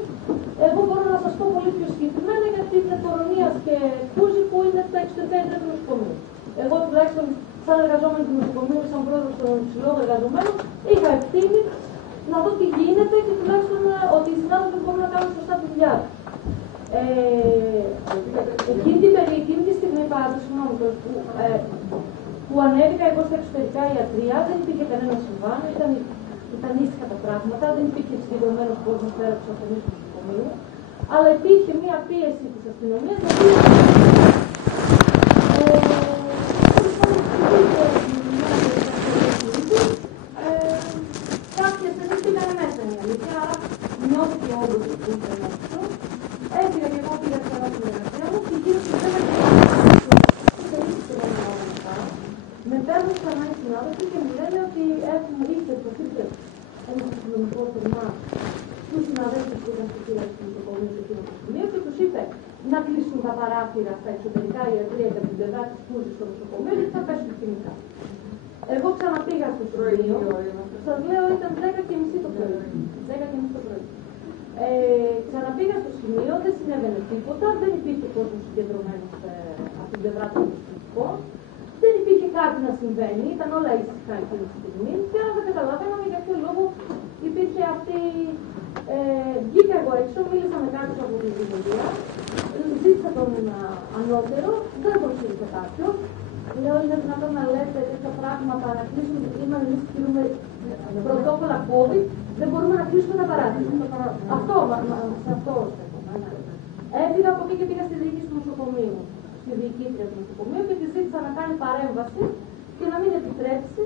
Εγώ μπορώ να σας πω πολύ πιο συγκεκριμένα γιατί είναι Κορονίας και Κούζη που είναι τα εξωτερικά ιατρεία του νοσοκομείου. Εγώ τουλάχιστον σαν εργαζόμενη του νοσοκομείου, σαν πρόεδρος των συλλόγων εργαζομένων, είχα ευθύνη να δω τι γίνεται και τουλάχιστον ότι οι συνάδελφοι μπορούν να κάνουν σωστά τη δουλειά τους. Εκείνη τη στιγμή που ανέβηκα εγώ στα εξωτερικά ιατρεία, δεν υπήρχε κανένα συμβάν, ήταν ήσυχα τα πράγματα, δεν υπήρχε συγκεκριμένο κόσμο πέρα από του ασθενείς του νοσοκομείου, αλλά υπήρχε μια πίεση της αστυνομίας κάποιοι ασθενείς πήγαν μέσα, είναι αλήθεια, άρα νιώθηκε όντως που ήταν έξω. Έφυγα και εγώ πήγα ξανά στην εργασία μου και γύρω στις 10 και είτε να κλείσουν τα παράθυρα στα εξωτερικά ιατρεία και από την πλευρά της πούζης στο νοσοκομείο, είτε θα πέσουν χημικά. Εγώ ξαναπήγα στο σημείο, σας λέω ήταν 10:30 το πρωί. 10:30 το πρωί. Ξαναπήγα στο σημείο, δεν συνέβαινε τίποτα, δεν υπήρχε κόσμο συγκεντρωμένο από την πλευρά των νοσοκομείων. Δεν υπήρχε κάτι να συμβαίνει, ήταν όλα ήσυχα εκείνη τη στιγμή και άρα δεν καταλαβαίναμε για ποιο λόγο υπήρχε αυτή. Βγήκα εγώ έξω, μίλησα με κάποιους από την δημιουργία, ζήτησα τον ανώτερο, δεν προσήλθε κάποιος. Λέω είναι δυνατόν να λέτε τέτοια πράγματα, να κλείσουμε, είμαστε εμείς τηρούμε πρωτόκολλα COVID, δεν μπορούμε να κλείσουμε τα παράθυρα. Αυτό, σε αυτό στέκομαι. Έφυγα από εκεί και πήγα στη διοίκηση του νοσοκομείου, στη διοικήτρια του νοσοκομείου και τη ζήτησα να κάνει παρέμβαση και να μην επιτρέψει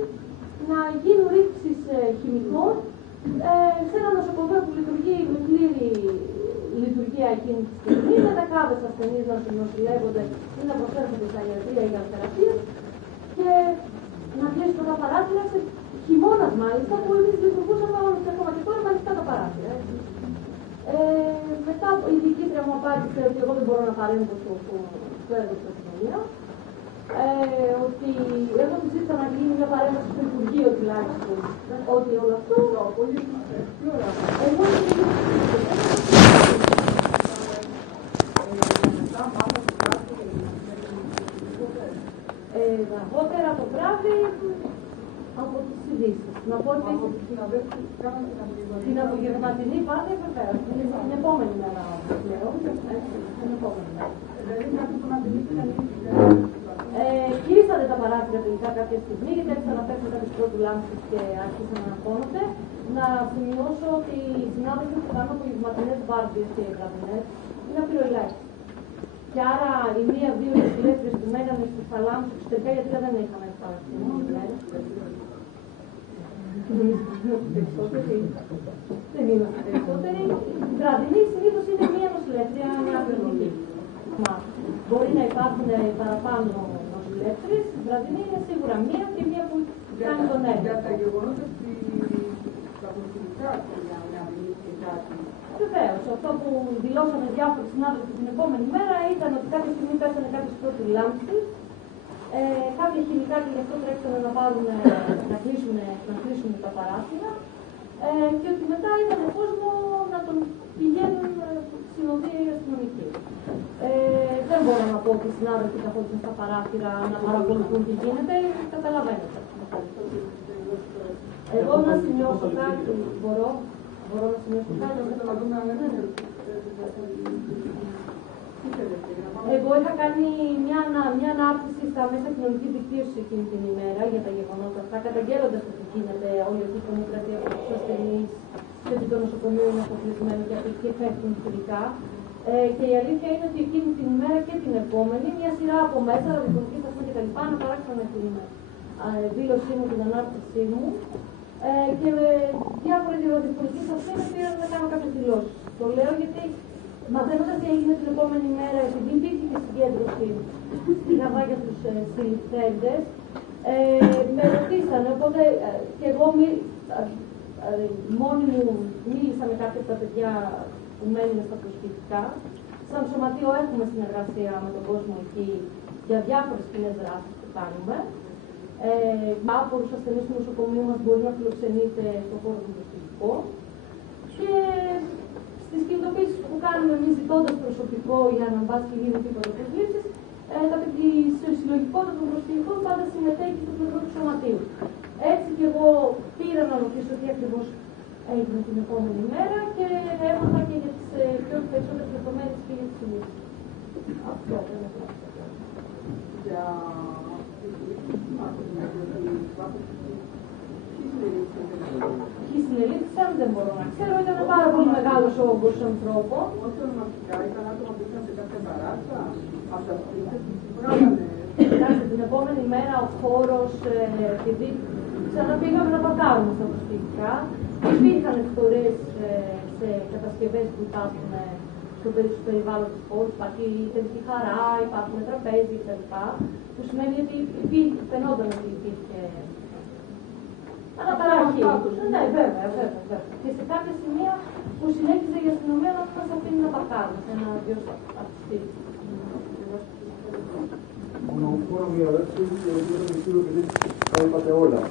να γίνουν ρήψεις χημικών σε ένα νοσοκομείο που λειτουργεί με πλήρη λειτουργία εκείνη τη στιγμή, με δεκάδες ασθενείς να νοσηλεύονται ή να προσέρχονται στα ιατρεία για θεραπεία και να κλείσουμε τα παράθυρα σε χειμώνας μάλιστα που εμείς λειτουργούσαμε όλους και ακόμα και τώρα με ανοιχτά τα παράθυρα. Μετά η διοικήτρια μου απάντησε ότι εγώ δεν μπορώ να παρέμβω στο έργο της αστυνομίας. Ότι εγώ του ζήτησα να γίνει μια παρέμβαση στο Υπουργείο τουλάχιστον. Ότι όλο αυτό. Αργότερα το βράδυ από τις ειδήσεις. Να πω ότι την απογευματινή πάνε βεβαίω. Την επόμενη μέρα πλέον. Την επόμενη μέρα. Κλείσανε τα παράθυρα τελικά κάποια στιγμή, γιατί άρχισαν να πέφτουν κάποιες πρώτου λάμψεις και άρχισαν να ανακώνονται. Να σημειώσω ότι οι συνάδελφοι που κάνουν απογευματινές βάρδιες και βραδινές είναι απειροελάχιστοι. Και άρα οι μία-δύο νοσηλεύτριες που μένανε στους θαλάμους εξωτερικά, γιατί δεν είχαμε παραστημίες μέρες. Δεν είμαστε περισσότεροι. Η βραδινή συνήθως είναι μία νοσηλεύτρια, μία βραδινή. Μπορεί να υπάρχουν παραπάνω νοσηλεύτριες, η βραδινή είναι σίγουρα μία και μία που κάνει τον έργο. Για τα γεγονότα στα προσωπικά και κάτι. Βεβαίως, αυτό που δηλώσαμε διάφοροι συνάδελφοι την επόμενη μέρα ήταν ότι κάποια στιγμή πέσανε κάποιες πρώτες λάμψεις, κάποια χημικά και γι' αυτό τρέξανε να κλείσουν τα παράθυρα και ότι μετά είδαν κόσμο να τον πηγαίνουν συνοδεία οι αστυνομικοί. Δεν μπορώ να πω ότι οι συνάδελφοι καθόντουσαν στα παράθυρα να παρακολουθούν τι γίνεται, καταλαβαίνετε. Εγώ να σημειώσω κάτι, μπορώ να σημειώσω κάτι. Εγώ είχα κάνει μια ανάρτηση στα μέσα κοινωνικής δικτύωσης εκείνη την ημέρα για τα γεγονότα αυτά, καταγγέλλοντας ότι γίνεται όλη αυτή η τρομοκρατία από τους ασθενείς και ότι το νοσοκομείο είναι αποκλεισμένο και πέφτουν χειρικά. Και η αλήθεια είναι ότι εκείνη την ημέρα και την επόμενη, μια σειρά από μέσα, ραδιοφωνική σταθμή κτλ. Αναπαράξαν την δήλωσή μου, την ανάρτησή μου και διάφοροι ραδιοφωνικοί σταθμοί με πήραν να κάνω κάποιες δηλώσεις. Το λέω γιατί μαθαίνοντας τι έγινε την επόμενη μέρα, επειδή υπήρχε και συγκέντρωση στη Γαδά για τους συλληφθέντες, με ρωτήσανε, οπότε και εγώ μόνη μου μίλησα με κάποια από τα παιδιά που μένουν στα προσφυγικά. Σαν σωματείο έχουμε συνεργασία με τον κόσμο εκεί για διάφορες κοινές δράσεις που κάνουμε. Από τους ασθενείς του νοσοκομείου μας μπορεί να φιλοξενείτε στον χώρο των προσφυγικών. Και στις κινητοποίησεις που κάνουμε εμείς ζητώντας προσωπικό για να μπας και γίνει τίποτα προσλήψεις, η συλλογικότητα των προσφυγικών πάντα συμμετέχει στο πλευρό του σωματείου. Έτσι και εγώ πήρα να ρωτήσω τι ακριβώς έγινε την επόμενη μέρα και έμαθα και για τις πιο περισσότερες λεπτομέρειες και για τις συνήθειες. Αυτό δεν έχω να πω. Για ποιοι συνελήφθησαν δεν μπορώ να ξέρω, ήταν πάρα πολύ μεγάλος όγκος ανθρώπων. Όχι ονομαστικά, ήταν άτομα που ήταν σε κάποια παράτσα, από τα σπίτια που βγάλανε. Κοιτάξτε, την επόμενη μέρα ο χώρος, επειδή ξαναπήγαμε να πατάρουμε στα προσφυγικά, υπήρχαν εκφορές σε κατασκευές που υπάρχουν στο περιβάλλον της πόλης, υπάρχει τελική χαρά, υπάρχουν τραπέζι κτλ. Που σημαίνει ότι φαινόταν ότι υπήρχε αναπαραγωγή. Ναι, βέβαια. Και σε κάποια σημεία που που συνέχιζε η αστυνομία να μας αφήνει να παρκάρουμε σε ένα δύο αυτή. Μόνο μια ερώτηση, η οποία ήταν σίγουρο επειδή τα είπατε όλα.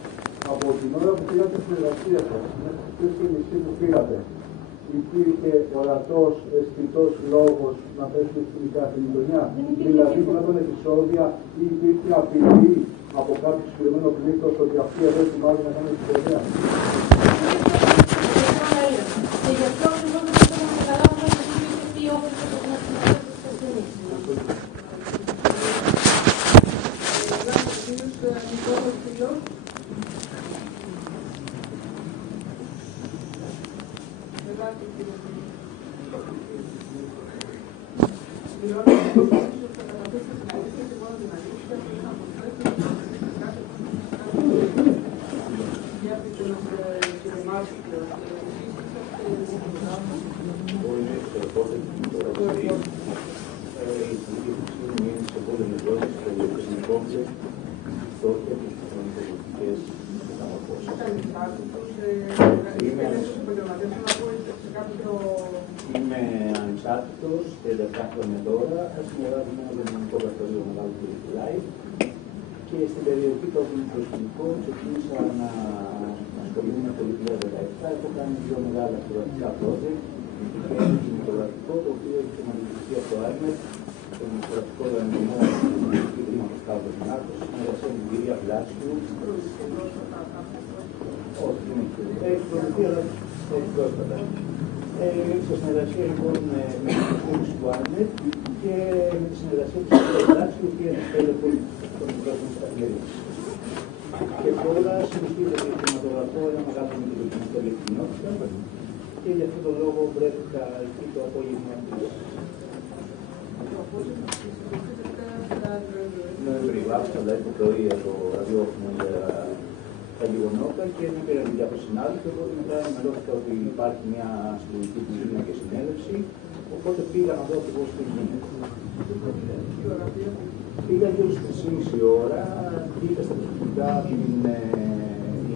Από την ώρα που πήγατε στην εργασία σας, μέχρι τη μισή που πήγατε, υπήρχε ορατός, αισθητός λόγος να πέσουν ευθυνικά στην γειτονιά. Δηλαδή, γινόταν επεισόδια ή υπήρχε απειλή από κάποιο συγκεκριμένο πλήθος ότι αυτοί εδώ ετοιμάζουν να κάνουν επεισόδια. Και γι' αυτό ακριβώς δεν μπορούμε να καταλάβουμε ότι υπήρχε τι όφελος από την αστυνομία της αστυνομίας. Είμαι ανεξάρτητος, 37 χρόνια τώρα, συνεργάζομαι με ένα ελληνικό πρακτορείο Μεγάλου Κυριακή και στην περιοχή του προσωπικού ξεκίνησα να ασχολούμαι με το 2017. Έχω κάνει δύο μεγάλα φωτογραφικά project. Ένα κινηματογραφικό, το οποίο έχει χρηματοδοτηθεί από το ΆΙΜΕΤ, τον φωτογραφικό οργανισμό του Δήμου Κάρλος Μάρκος, συνεργασία με την κυρία Βλάσιου. Όχι, δεν έχει προηγηθεί, αλλά έχει πρόσφατα. Σε συνεργασία λοιπόν με τους φίλους του ΆΙΜΕΤ και με τη συνεργασία της κυρίας Βλάσιου, η οποία είναι τέλεχο των μικρών καθημερινών. Και τώρα συνεχίζεται και κινηματογραφώ ένα μεγάλο ντοκιμαντέρ για την κοινότητα και για αυτόν τον λόγο βρέθηκα εκεί το απόγευμα της Νοεμβρίου. Άκουσα δηλαδή το πρωί από το ραδιόφωνο για τα γεγονότα και δεν πήρα δουλειά από συνάδελφο, οπότε μετά ενημερώθηκα ότι υπάρχει μια συλλογική που γίνεται και συνέλευση, οπότε πήγα να δω ακριβώς τι γίνεται. Πήγα γύρω στις 3,5 ώρα, πήγα στα προσωπικά την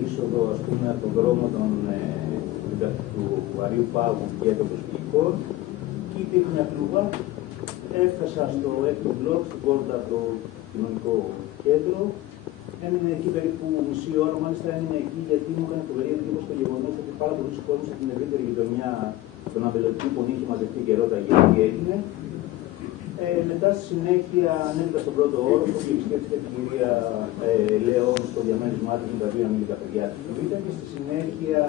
είσοδο, ας πούμε, από τον δρόμο του Αρείου Πάγου και των προσφυγικών και υπήρχε μια κλούβα. Έφτασα στο 6ο μπλοκ, στην πόρτα από το κοινωνικό κέντρο. Έμεινε εκεί περίπου μισή ώρα, μάλιστα έμεινε εκεί γιατί μου έκανε φοβερή εντύπωση το γεγονός ότι πάρα πολλοί κόσμοι από την ευρύτερη γειτονιά των Αμπελωτικών που είχε μαζευτεί και ρώταγε τι έγινε. Μετά στη συνέχεια ανέβηκα στον πρώτο όροφο και επισκέφθηκα την κυρία Λέων στο διαμέρισμά της με τα δύο ανήλικα παιδιά της Β' και στη συνέχεια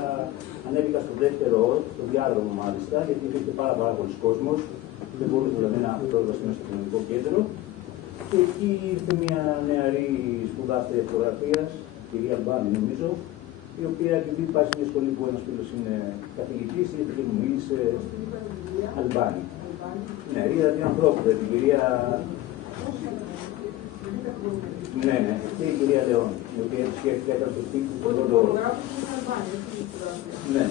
ανέβηκα στο δεύτερο όροφο, στο διάδρομο μάλιστα, γιατί υπήρχε πάρα πολλοί κόσμος, δεν μπορούσε δηλαδή να πρόσβαση μέσα στο κοινωνικό κέντρο. Και εκεί ήρθε μια νεαρή σπουδάστρια φωτογραφίας, κυρία Αλμπάνη νομίζω, η οποία επειδή πάει σε μια σχολή που ένας φίλος είναι καθηγητής, ήρθε και μου μίλησε Αλμπάνη. Ναι, είδα την ανθρώπου, την κυρία... Ναι, και η κυρία Λεόν, η οποία επισκέφθηκε έκανε στο σπίτι του πρώτο όρο. Ναι.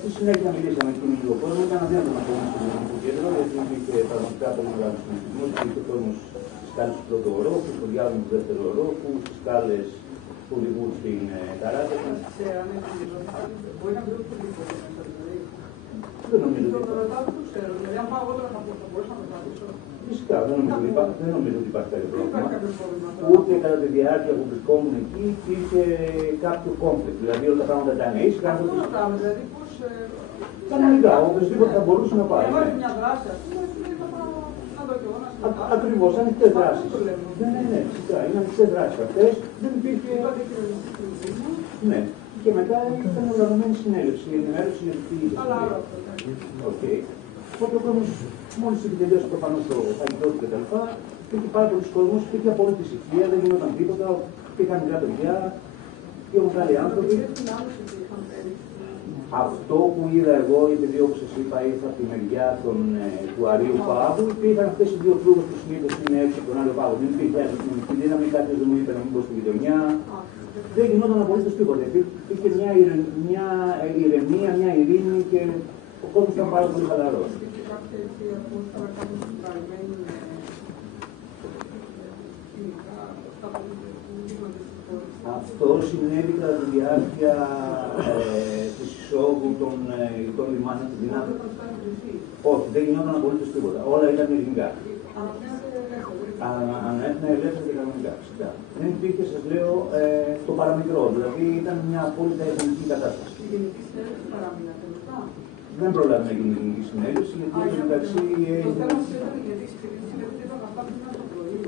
Στη συνέχεια μιλήσαμε και με λίγο κόσμο, ήταν αδύνατο να πούμε στο ελληνικό κέντρο, γιατί υπήρχε πραγματικά πολύ μεγάλο συνηθισμό, υπήρχε κόσμο στις σκάλες του πρώτου ορόφου, στο διάδρομο του δεύτερου ορόφου, στις σκάλες που οδηγούν στην Ταράτσα. Δεν νομίζω φυσικά, δεν νομίζω ότι υπάρχει κάποιο πρόβλημα. Ούτε κατά τη διάρκεια που βρισκόμουν εκεί υπήρχε κάποιο κόμπλεξ. Δηλαδή όλα τα πράγματα ήταν ήσυχα. Κανονικά, οπωσδήποτε θα μπορούσε να πάει. Ακριβώς, ανοιχτές δράσεις. Ναι, φυσικά, είναι ανοιχτές δράσεις αυτές. Δεν υπήρχε. Ναι. Και μετά ήταν οργανωμένη συνέλευση, η ενημέρωση για τι είχε. Οπότε ο κόσμος μόλις επιτελείωσε προφανώς το φαγητό του κτλ. Υπήρχε πάρα πολλοί κόσμος, υπήρχε απόλυτη ησυχία, δεν γινόταν τίποτα, υπήρχαν μικρά παιδιά, πιο μεγάλοι άνθρωποι. Αυτό που είδα εγώ, επειδή όπως σας είπα ήρθα από τη μεριά του Αρείου Πάγου, υπήρχαν αυτές οι δύο κλούβες που συνήθως είναι έξω από τον Άριο Πάγο. Δεν υπήρχε αστυνομική δύναμη, κάποιος δεν μου είπε να μην πω στη γειτονιά. Δεν γινόταν απολύτως τίποτα. Υπήρχε μια ηρεμία, μια ειρήνη και ο κόσμος ήταν πάρα πολύ χαλαρός. Αυτό συνέβη κατά τη διάρκεια της εξόδου των ειδικών λιμάνων τη δυνάμει. Όχι, δεν γινόταν απολύτως τίποτα. Όλα ήταν ειρηνικά. Ανέφερε ελεύθερα και κανονικά. Δεν υπήρχε, σας λέω, το παραμικρό. Δηλαδή ήταν μια απόλυτα ειρηνική κατάσταση. Η γενική συνέλευση παραμείνατε μετά. Δεν προλάβει να γίνει η γενική συνέλευση, γιατί μεταξύ. Το θέμα σου ήταν γιατί η γενική συνέλευση ήταν αυτά που ήταν το πρωί.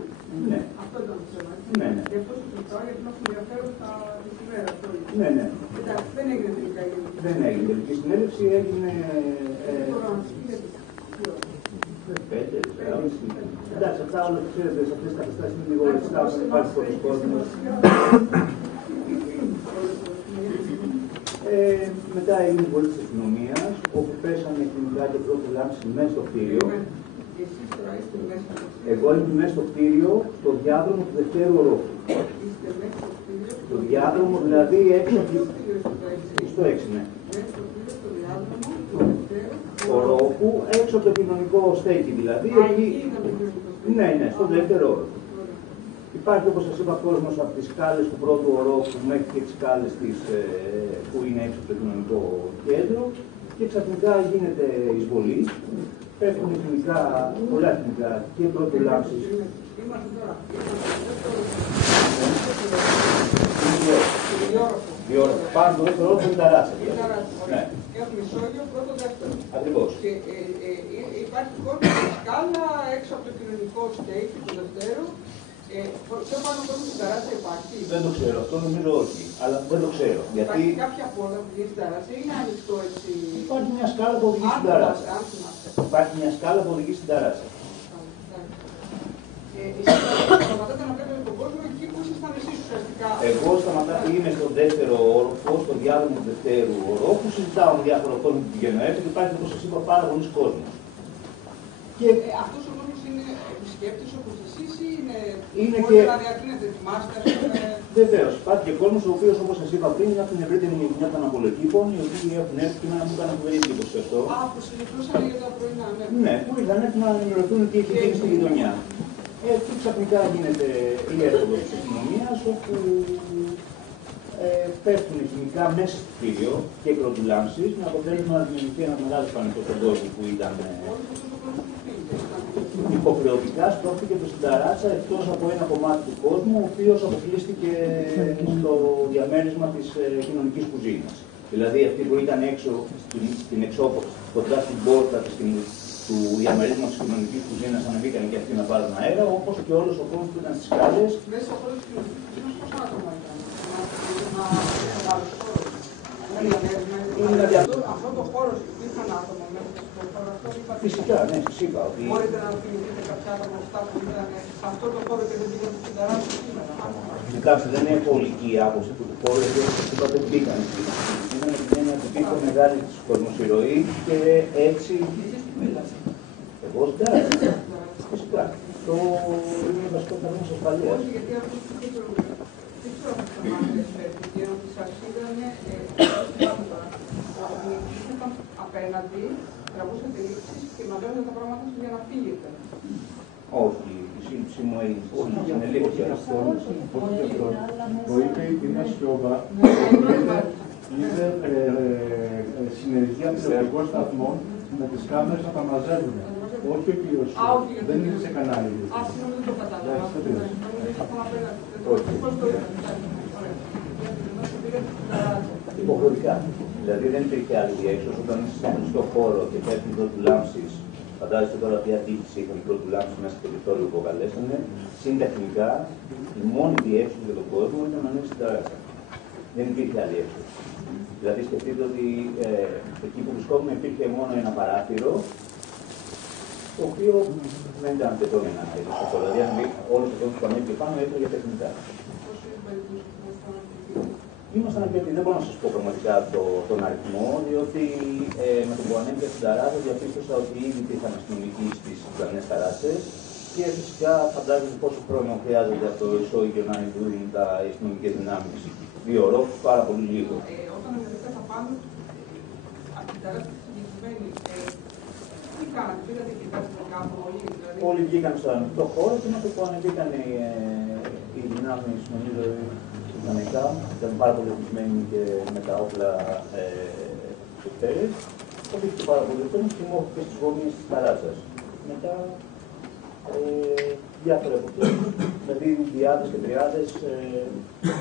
Ναι. Αυτό ήταν το θέμα. Ναι, ναι. Γι' αυτό σου ρωτάω, γιατί μας ενδιαφέρουν τα ημέρα. Ναι, ναι. Εντάξει, δεν έγινε τελικά η γενική. Δεν έγινε. Η γενική συνέλευση έγινε. Εντάξει, αυτά όλα ξέρετε, σε αυτές τις καταστάσεις είναι λίγο ριστά, όταν υπάρχει πολλοί κόσμος. Μετά έγινε η βολή της αστυνομίας, όπου πέσανε κοινικά και πρώτη λάμψη μέσα στο κτίριο. Εγώ είμαι μέσα στο κτίριο, στο διάδρομο του δευτέρου ορόφου. Στο διάδρομο, δηλαδή έξω από στο 6, ναι. Ορόφου, έξω από το κοινωνικό στέκι δηλαδή. Ναι, ναι, στο δεύτερο όροφο. Υπάρχει, όπως σας είπα, κόσμος από τις σκάλες του πρώτου ορόφου μέχρι και τις σκάλες που είναι έξω από το κοινωνικό κέντρο και ξαφνικά γίνεται εισβολή. Πέφτουν εθνικά, πολλά εθνικά και πρώτη λάμψης. Πάνω στο δεύτερο όροφο είναι τα ράτσα. Έχουμε ισόγειο πρώτο δεύτερο. Ακριβώς. Και υπάρχει κόσμο στη σκάλα έξω από το κοινωνικό στέκι του δευτέρου. Πιο πάνω κόσμο στην ταράτσα υπάρχει. Δεν το ξέρω, αυτό νομίζω όχι. Αλλά δεν το ξέρω. Υπάρχει κάποια πόρτα που βγει στην ταράτσα ή είναι ανοιχτό έτσι. Υπάρχει μια σκάλα που οδηγεί στην ταράτσα. Υπάρχει μια σκάλα που οδηγεί στην ταράτσα. Σταματάτε να βλέπετε τον κόσμο εκεί που ήσασταν εσείς ουσιαστικά. Εγώ είμαι στον δεύτερο όροφο, στο διάδρομο του δευτέρου ορόφου, συζητάω με διάφορα κόσμο που πηγαίνω έξω και υπάρχει, όπως σας είπα, πάρα πολλοί κόσμος. Και αυτός ο κόσμος είναι επισκέπτης όπως εσείς ή είναι μπορεί να διακρίνεται τη μάσκα? Βεβαίως. Υπάρχει και κόσμος ο οποίος, όπως σας είπα πριν, είναι από την ευρύτερη γενιά των απολεκήπων, οι οποίοι έχουν έρθει και μου έκαναν φοβερή εντύπωση αυτό. Που συζητούσαν για τα πρωινά, ναι. Ναι, που ήρθαν να ενημερωθούν τι έχει γίνει στη γειτονιά. Έτσι ξαφνικά γίνεται η έρχομαι της αστυνομίας, όπου πέφτουν εθνικά μέσα στο κτίριο και κροτουλάμψεις, με αποτέλεσμα να δημιουργηθεί ένα μεγάλο πανικό στον κόσμο που ήταν. Υποχρεωτικά στρώθηκε το Συνταράτσα εκτός από ένα κομμάτι του κόσμου, ο οποίος αποκλείστηκε στο διαμέρισμα της κοινωνικής κουζίνας. Δηλαδή αυτοί που ήταν έξω στην εξώπορτα, κοντά στην πόρτα του διαμερίσματος της κοινωνικής κουζίνας, ανεβήκαν και αυτοί να πάρουν αέρα, όπως και όλος ο κόσμος που ήταν στις σκάλες. Μέσα από όλες τις κοινωνικές κουζίνες πόσα άτομα ήταν? Αυτό το χώρο υπήρχαν άτομα μέσα στο χώρο αυτό? Φυσικά, ναι, σας είπα ότι. Μπορείτε να θυμηθείτε κάποια άτομα αυτά που ήταν σε αυτό το χώρο και δεν πήγαν στην ταράτσα σήμερα? Κοιτάξτε, δεν είναι πολική η άποψη του χώρου, γιατί όπως σας είπα δεν μπήκαν εκεί. Ήταν την έννοια ότι υπήρχε μεγάλη κοσμοσυρωή και έτσι. Εγώ στην ταράτσα. Φυσικά. Το είναι βασικό κανόνα ασφαλείας. Όχι, γιατί αυτό δεν ξέρω αν θα μάθει γιατί ότι σας είδανε απέναντι, τραβούσατε λήξεις και μαζεύετε τα πράγματα για να φύγετε. Όχι, η σύλληψή μου έγινε. Όχι, για να λίγο και αυτό. Το είπε η κυρία Σιώβα, είδε συνεργεία τηλεοπτικών σταθμών με τις κάμερες να τα μαζεύουν. Όχι ο κύριος Σιώβα, δεν είναι σε κανάλι. Συγγνώμη, δεν το κατάλαβα. Υποχρεωτικά. Δηλαδή δεν υπήρχε άλλη διέξοδο. Όταν είσαι σε κλειστό χώρο και πέφτουν οι πρώτοι λάμψεις, φαντάζεστε τώρα τι αντίθεση είχαν οι πρώτοι λάμψεις μέσα στο περιθώριο που προκαλέσανε. Συντεχνικά, η μόνη διέξοδο για τον κόσμο ήταν να ανοίξει την ταράτσα. Δεν υπήρχε άλλη έξοδο. Δηλαδή σκεφτείτε ότι εκεί που βρισκόμουν υπήρχε μόνο ένα παράθυρο, το οποίο δεν ήταν αρκετό για να ανοίξει αυτό. Δηλαδή, όλο ο κόσμο που ανέβηκε πάνω έτρωγε τεχνικά. Ήμασταν αρκετοί, δεν μπορώ να σας πω πραγματικά τον αριθμό, διότι με τον που ανέβηκα στην ταράτσα διαπίστωσα ότι ήδη υπήρχαν αστυνομικοί στις διπλανές ταράτσες και φυσικά φαντάζομαι πόσο χρόνο χρειάζεται από το ισόγειο να ειδούν τα αστυνομικές δυνάμεις. 2 ώρες, πάρα πολύ λίγο. Όταν ανεβήκατε πάνω, από την ταράτσα τη συγκεκριμένη, τι κάνατε, πήγατε και κοιτάξατε κάπου όλοι? Όλοι βγήκαν στο ανοιχτό χώρο και με το που ανεβήκαν οι δυνάμεις, νομίζω, ιδανικά, ήταν πάρα πολύ ευτυχισμένοι και με τα όπλα εξωφέρες, όπως και παραπολιτών θυμώθηκε στις γωνίες της ταράτσας. Μετά διάφορα αποτέλεσμα, δηλαδή διάδες και τριάδες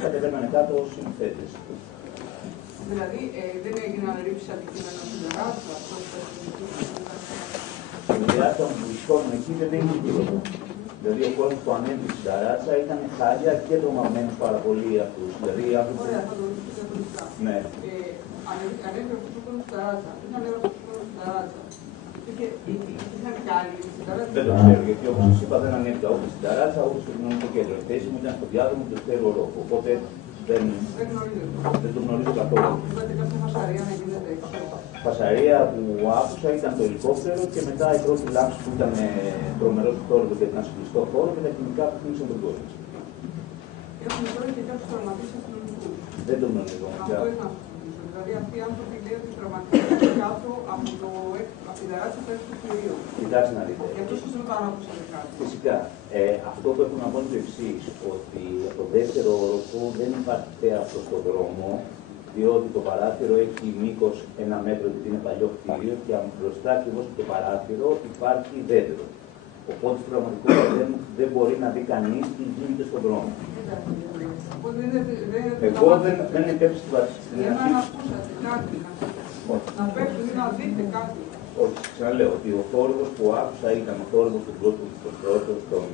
κατεβαίνανε κάτω ως συνθέτες. Δηλαδή δεν έγιναν ρήψεις αντικείμενα στην ταράτσα, στην ταράτσα που βρισκόταν εκεί δεν έγινε τίποτα. Δηλαδή ο κόσμος που ανέβηκε στην ταράτσα ήταν χάλια και τρομαγμένος πάρα πολύ αυτούς. Δηλαδή, ωραία, θα το ρωτήσω διαφορετικά. Ναι. Ανέβηκε ο κόσμος στην ταράτσα, δεν ανέβηκε ο κόσμος στην ταράτσα. Είχαν κι άλλοι στην ταράτσα. Δεν το ξέρω, γιατί όπως σας είπα δεν ανέβηκα ούτε στην ταράτσα ούτε στο κοινωνικό κέντρο. Η θέση μου ήταν στο διάδρομο του Δευτέρου Ορόφου. Οπότε δεν το γνωρίζω καθόλου. Είπατε κάποια φασαρία να γίνεται έξω. Φασαρία που άκουσα ήταν το ελικόπτερο και μετά η πρώτη λάμψη που ήταν τρομερός θόρυβος και ήταν σε κλειστό χώρο και τα χημικά που κλείσαν τον κόσμο. Έχουμε τώρα και κάποιους τραυματίες αστυνομικούς. Δεν το γνωρίζω. Αυτό ήταν αυτό. Δηλαδή αυτοί οι άνθρωποι λέει ότι τραυματίστηκαν κάτω από την ταράτσα του έξω του κτηρίου. Κοιτάξτε να δείτε. Γι' αυτό σας ρωτάω αν ακούσατε κάτι. Φυσικά. Αυτό που έχω να πω είναι το εξής, ότι από το δεύτερο όροφο δεν υπάρχει πέρα προς τον δρόμο, διότι το παράθυρο έχει μήκος 1 μέτρο, γιατί είναι παλιό κτίριο, και μπροστά ακριβώς από το παράθυρο υπάρχει δέντρο. Οπότε στην πραγματικότητα δεν μπορεί να δει κανείς τι γίνεται στον δρόμο. Εγώ δεν επέφτω στην βασική. Να ακούσατε κάτι, να πέφτουν ή να δείτε κάτι. Όχι, ξαναλέω ότι ο θόρυβος που άκουσα ήταν ο θόρυβος του πρώτου των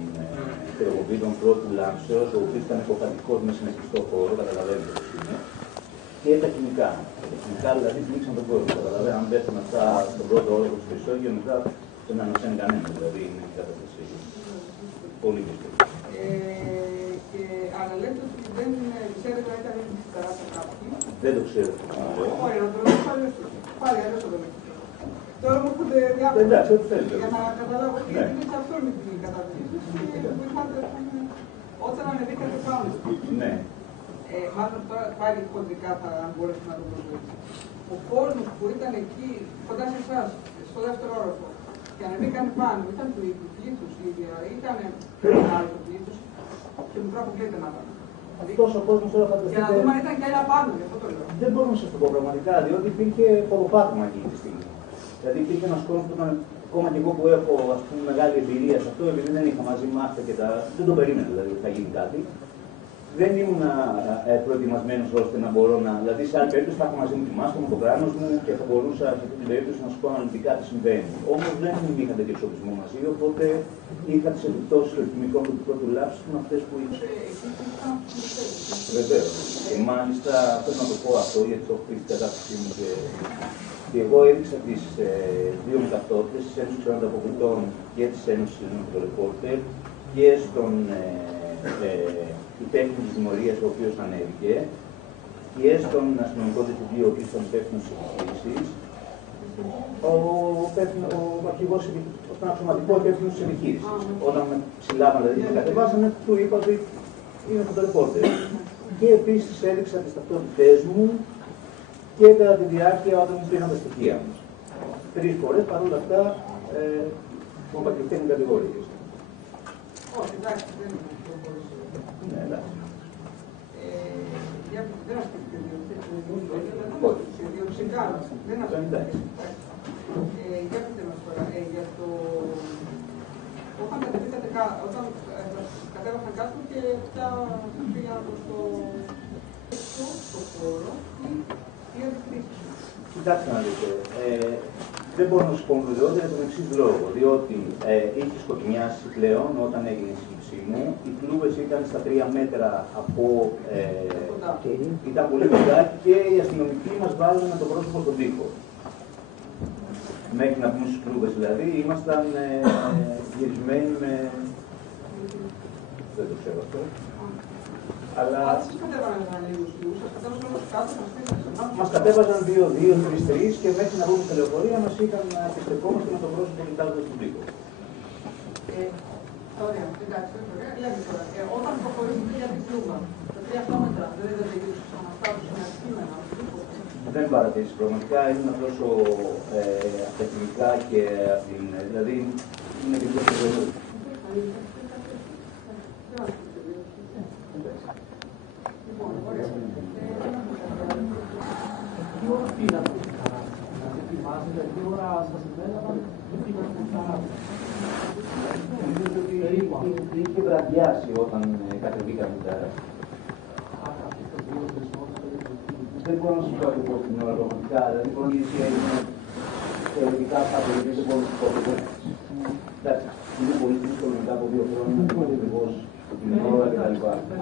πυροβολίδων πρώτου λάμψεως, ο οποίος ήταν υποκατοικός μέσα σε ένα κλειστό χώρο, καταλαβαίνετε πώς είναι, και τα χημικά. Τα χημικά δηλαδή πνίξαν τον κόσμο. Καταλαβαίνετε, αν πέφτουν αυτά στον πρώτο όροφο στο Ισόγειο, μετά δεν ανασένει κανένα. Δηλαδή είναι η κατάσταση πολύ δύσκολη. Αλλά λέτε ότι δεν ξέρετε αν ήταν ήδη στην ταράτσα κάποιοι. Δεν το ξέρω. Όχι, να το ρωτήσω αλλιώς. Πάλι αλλιώς θα το ρωτήσω. Τώρα μου έρχονται διάφορα. Εντάξει, ό,τι θέλετε. Για να καταλάβω ότι είναι σε αυτό με την καταδίκηση και που είπατε όταν ανεβήκατε πάνω. Ναι. Μάλλον τώρα πάλι χοντρικά θα μπορέσουμε να το προσβέσουμε. Ο κόσμος που ήταν εκεί κοντά σε εσάς, στο δεύτερο όροφο, και ανεβήκανε πάνω, ήταν του ίδιου πλήθους ίδια, ήταν άλλο το πλήθος και μικρό αποκλείται να πάνε. Αυτός ο κόσμος τώρα φανταστείτε. Για να δούμε αν ήταν κι άλλα πάνω, γι' αυτό το λέω. Δεν μπορώ να σας το πω πραγματικά, διότι υπήρχε ποδοπάτημα εκείνη τη στιγμή. Δηλαδή υπήρχε ένας κόσμος που ήταν, ακόμα και εγώ που έχω ας πούμε, μεγάλη εμπειρία σε αυτό, επειδή δεν είχα μαζί μάθητα και τα. Δεν το περίμενα δηλαδή ότι θα γίνει κάτι. Δεν ήμουν προετοιμασμένος ώστε να μπορώ να. Δηλαδή σε άλλη περίπτωση θα είχα μαζί μου τη μάσκα μου, το κράνος μου και θα μπορούσα σε αυτή την περίπτωση να σου πω αναλυτικά τι συμβαίνει. Όμως δεν είχα τέτοιο εξοπλισμό μαζί, οπότε είχα τις επιπτώσεις των χημικών του πρώτου λάμψης με αυτές που είχα. Βεβαίως. Και μάλιστα θέλω να το πω αυτό γιατί το έχω πει στην κατάστασή μου και εγώ έδειξα τις δύο μεταυτότητες της Ένωσης των Ανταποκριτών και της Ένωσης των Ρεπόρτερ και στον υπεύθυνο της δημορίας ο οποίος ανέβηκε και στον αστυνομικό διευθυντή ο οποίος ήταν υπεύθυνος της επιχείρησης, ο αρχηγός, τον αξιωματικό υπεύθυνος της επιχείρησης. Όταν με συλλάβανε, δηλαδή με κατεβάσανε, του είπα ότι είναι φωτορεπόρτερ. Και επίσης έδειξα τις ταυτότητές μου και κατά τη διάρκεια όταν μου πήραν τα στοιχεία μου. 3 φορές παρόλα αυτά μου απαγγελθούν οι κατηγορίες. Όχι, εντάξει, δεν είναι αυτό. Ναι, εντάξει. Δεν ασκήθηκε διοξικά. Δεν ασκήθηκε. Για πείτε μας τώρα, για το... Όταν κατέβασαν κάτω και πια πήγαν προς το χώρο, τι αντικρίσεις. Κοιτάξτε να δείτε, δεν μπορώ να σας πω βεβαιότητα για τον εξής λόγο, διότι είχε σκοτεινιάσει πλέον όταν έγινε η σύλληψή μου, οι κλούβες ήταν στα 3 μέτρα από... ήταν πολύ κοντά και οι αστυνομικοί μας βάλανε το πρόσωπο στον τοίχο. Μέχρι να πούμε στους κλούβες δηλαδή, ήμασταν γυρισμένοι με... δεν το ξέρω αυτό. Αλλά... Μας κατέβαζαν 2-2, 3-3 και μέχρι να βγούμε στη λεωφορεία μας είχαν να επιστρεφόμαστε με το πρόσωπο κοιτάζοντας τον τοίχο. Ωραία, εντάξει, ωραία. Λέμε τώρα, όταν προχωρήσετε για την κλούβα, τα 3 χιλιόμετρα, δεν είδατε και τους αναστάτους με ασκήμενα, δεν παρατηρήσει πραγματικά, ήμουν τόσο τεχνικά και δηλαδή είναι και τόσο ζωή. Τι ώρα πήγα αυτή την ταράτσα. είχε βραδιάσει όταν κατεβήκαμε την ταράτσα. Δεν μπορώ να σας πω ακριβώς την ώρα πραγματικά, δηλαδή μπορεί η ουσία είναι θεωρητικά απολυτής, δεν μπορώ να σας πω ακριβώς. Εντάξει, είναι πολύ δύσκολο μετά από 2 χρόνια να πω ακριβώς την ώρα κτλ.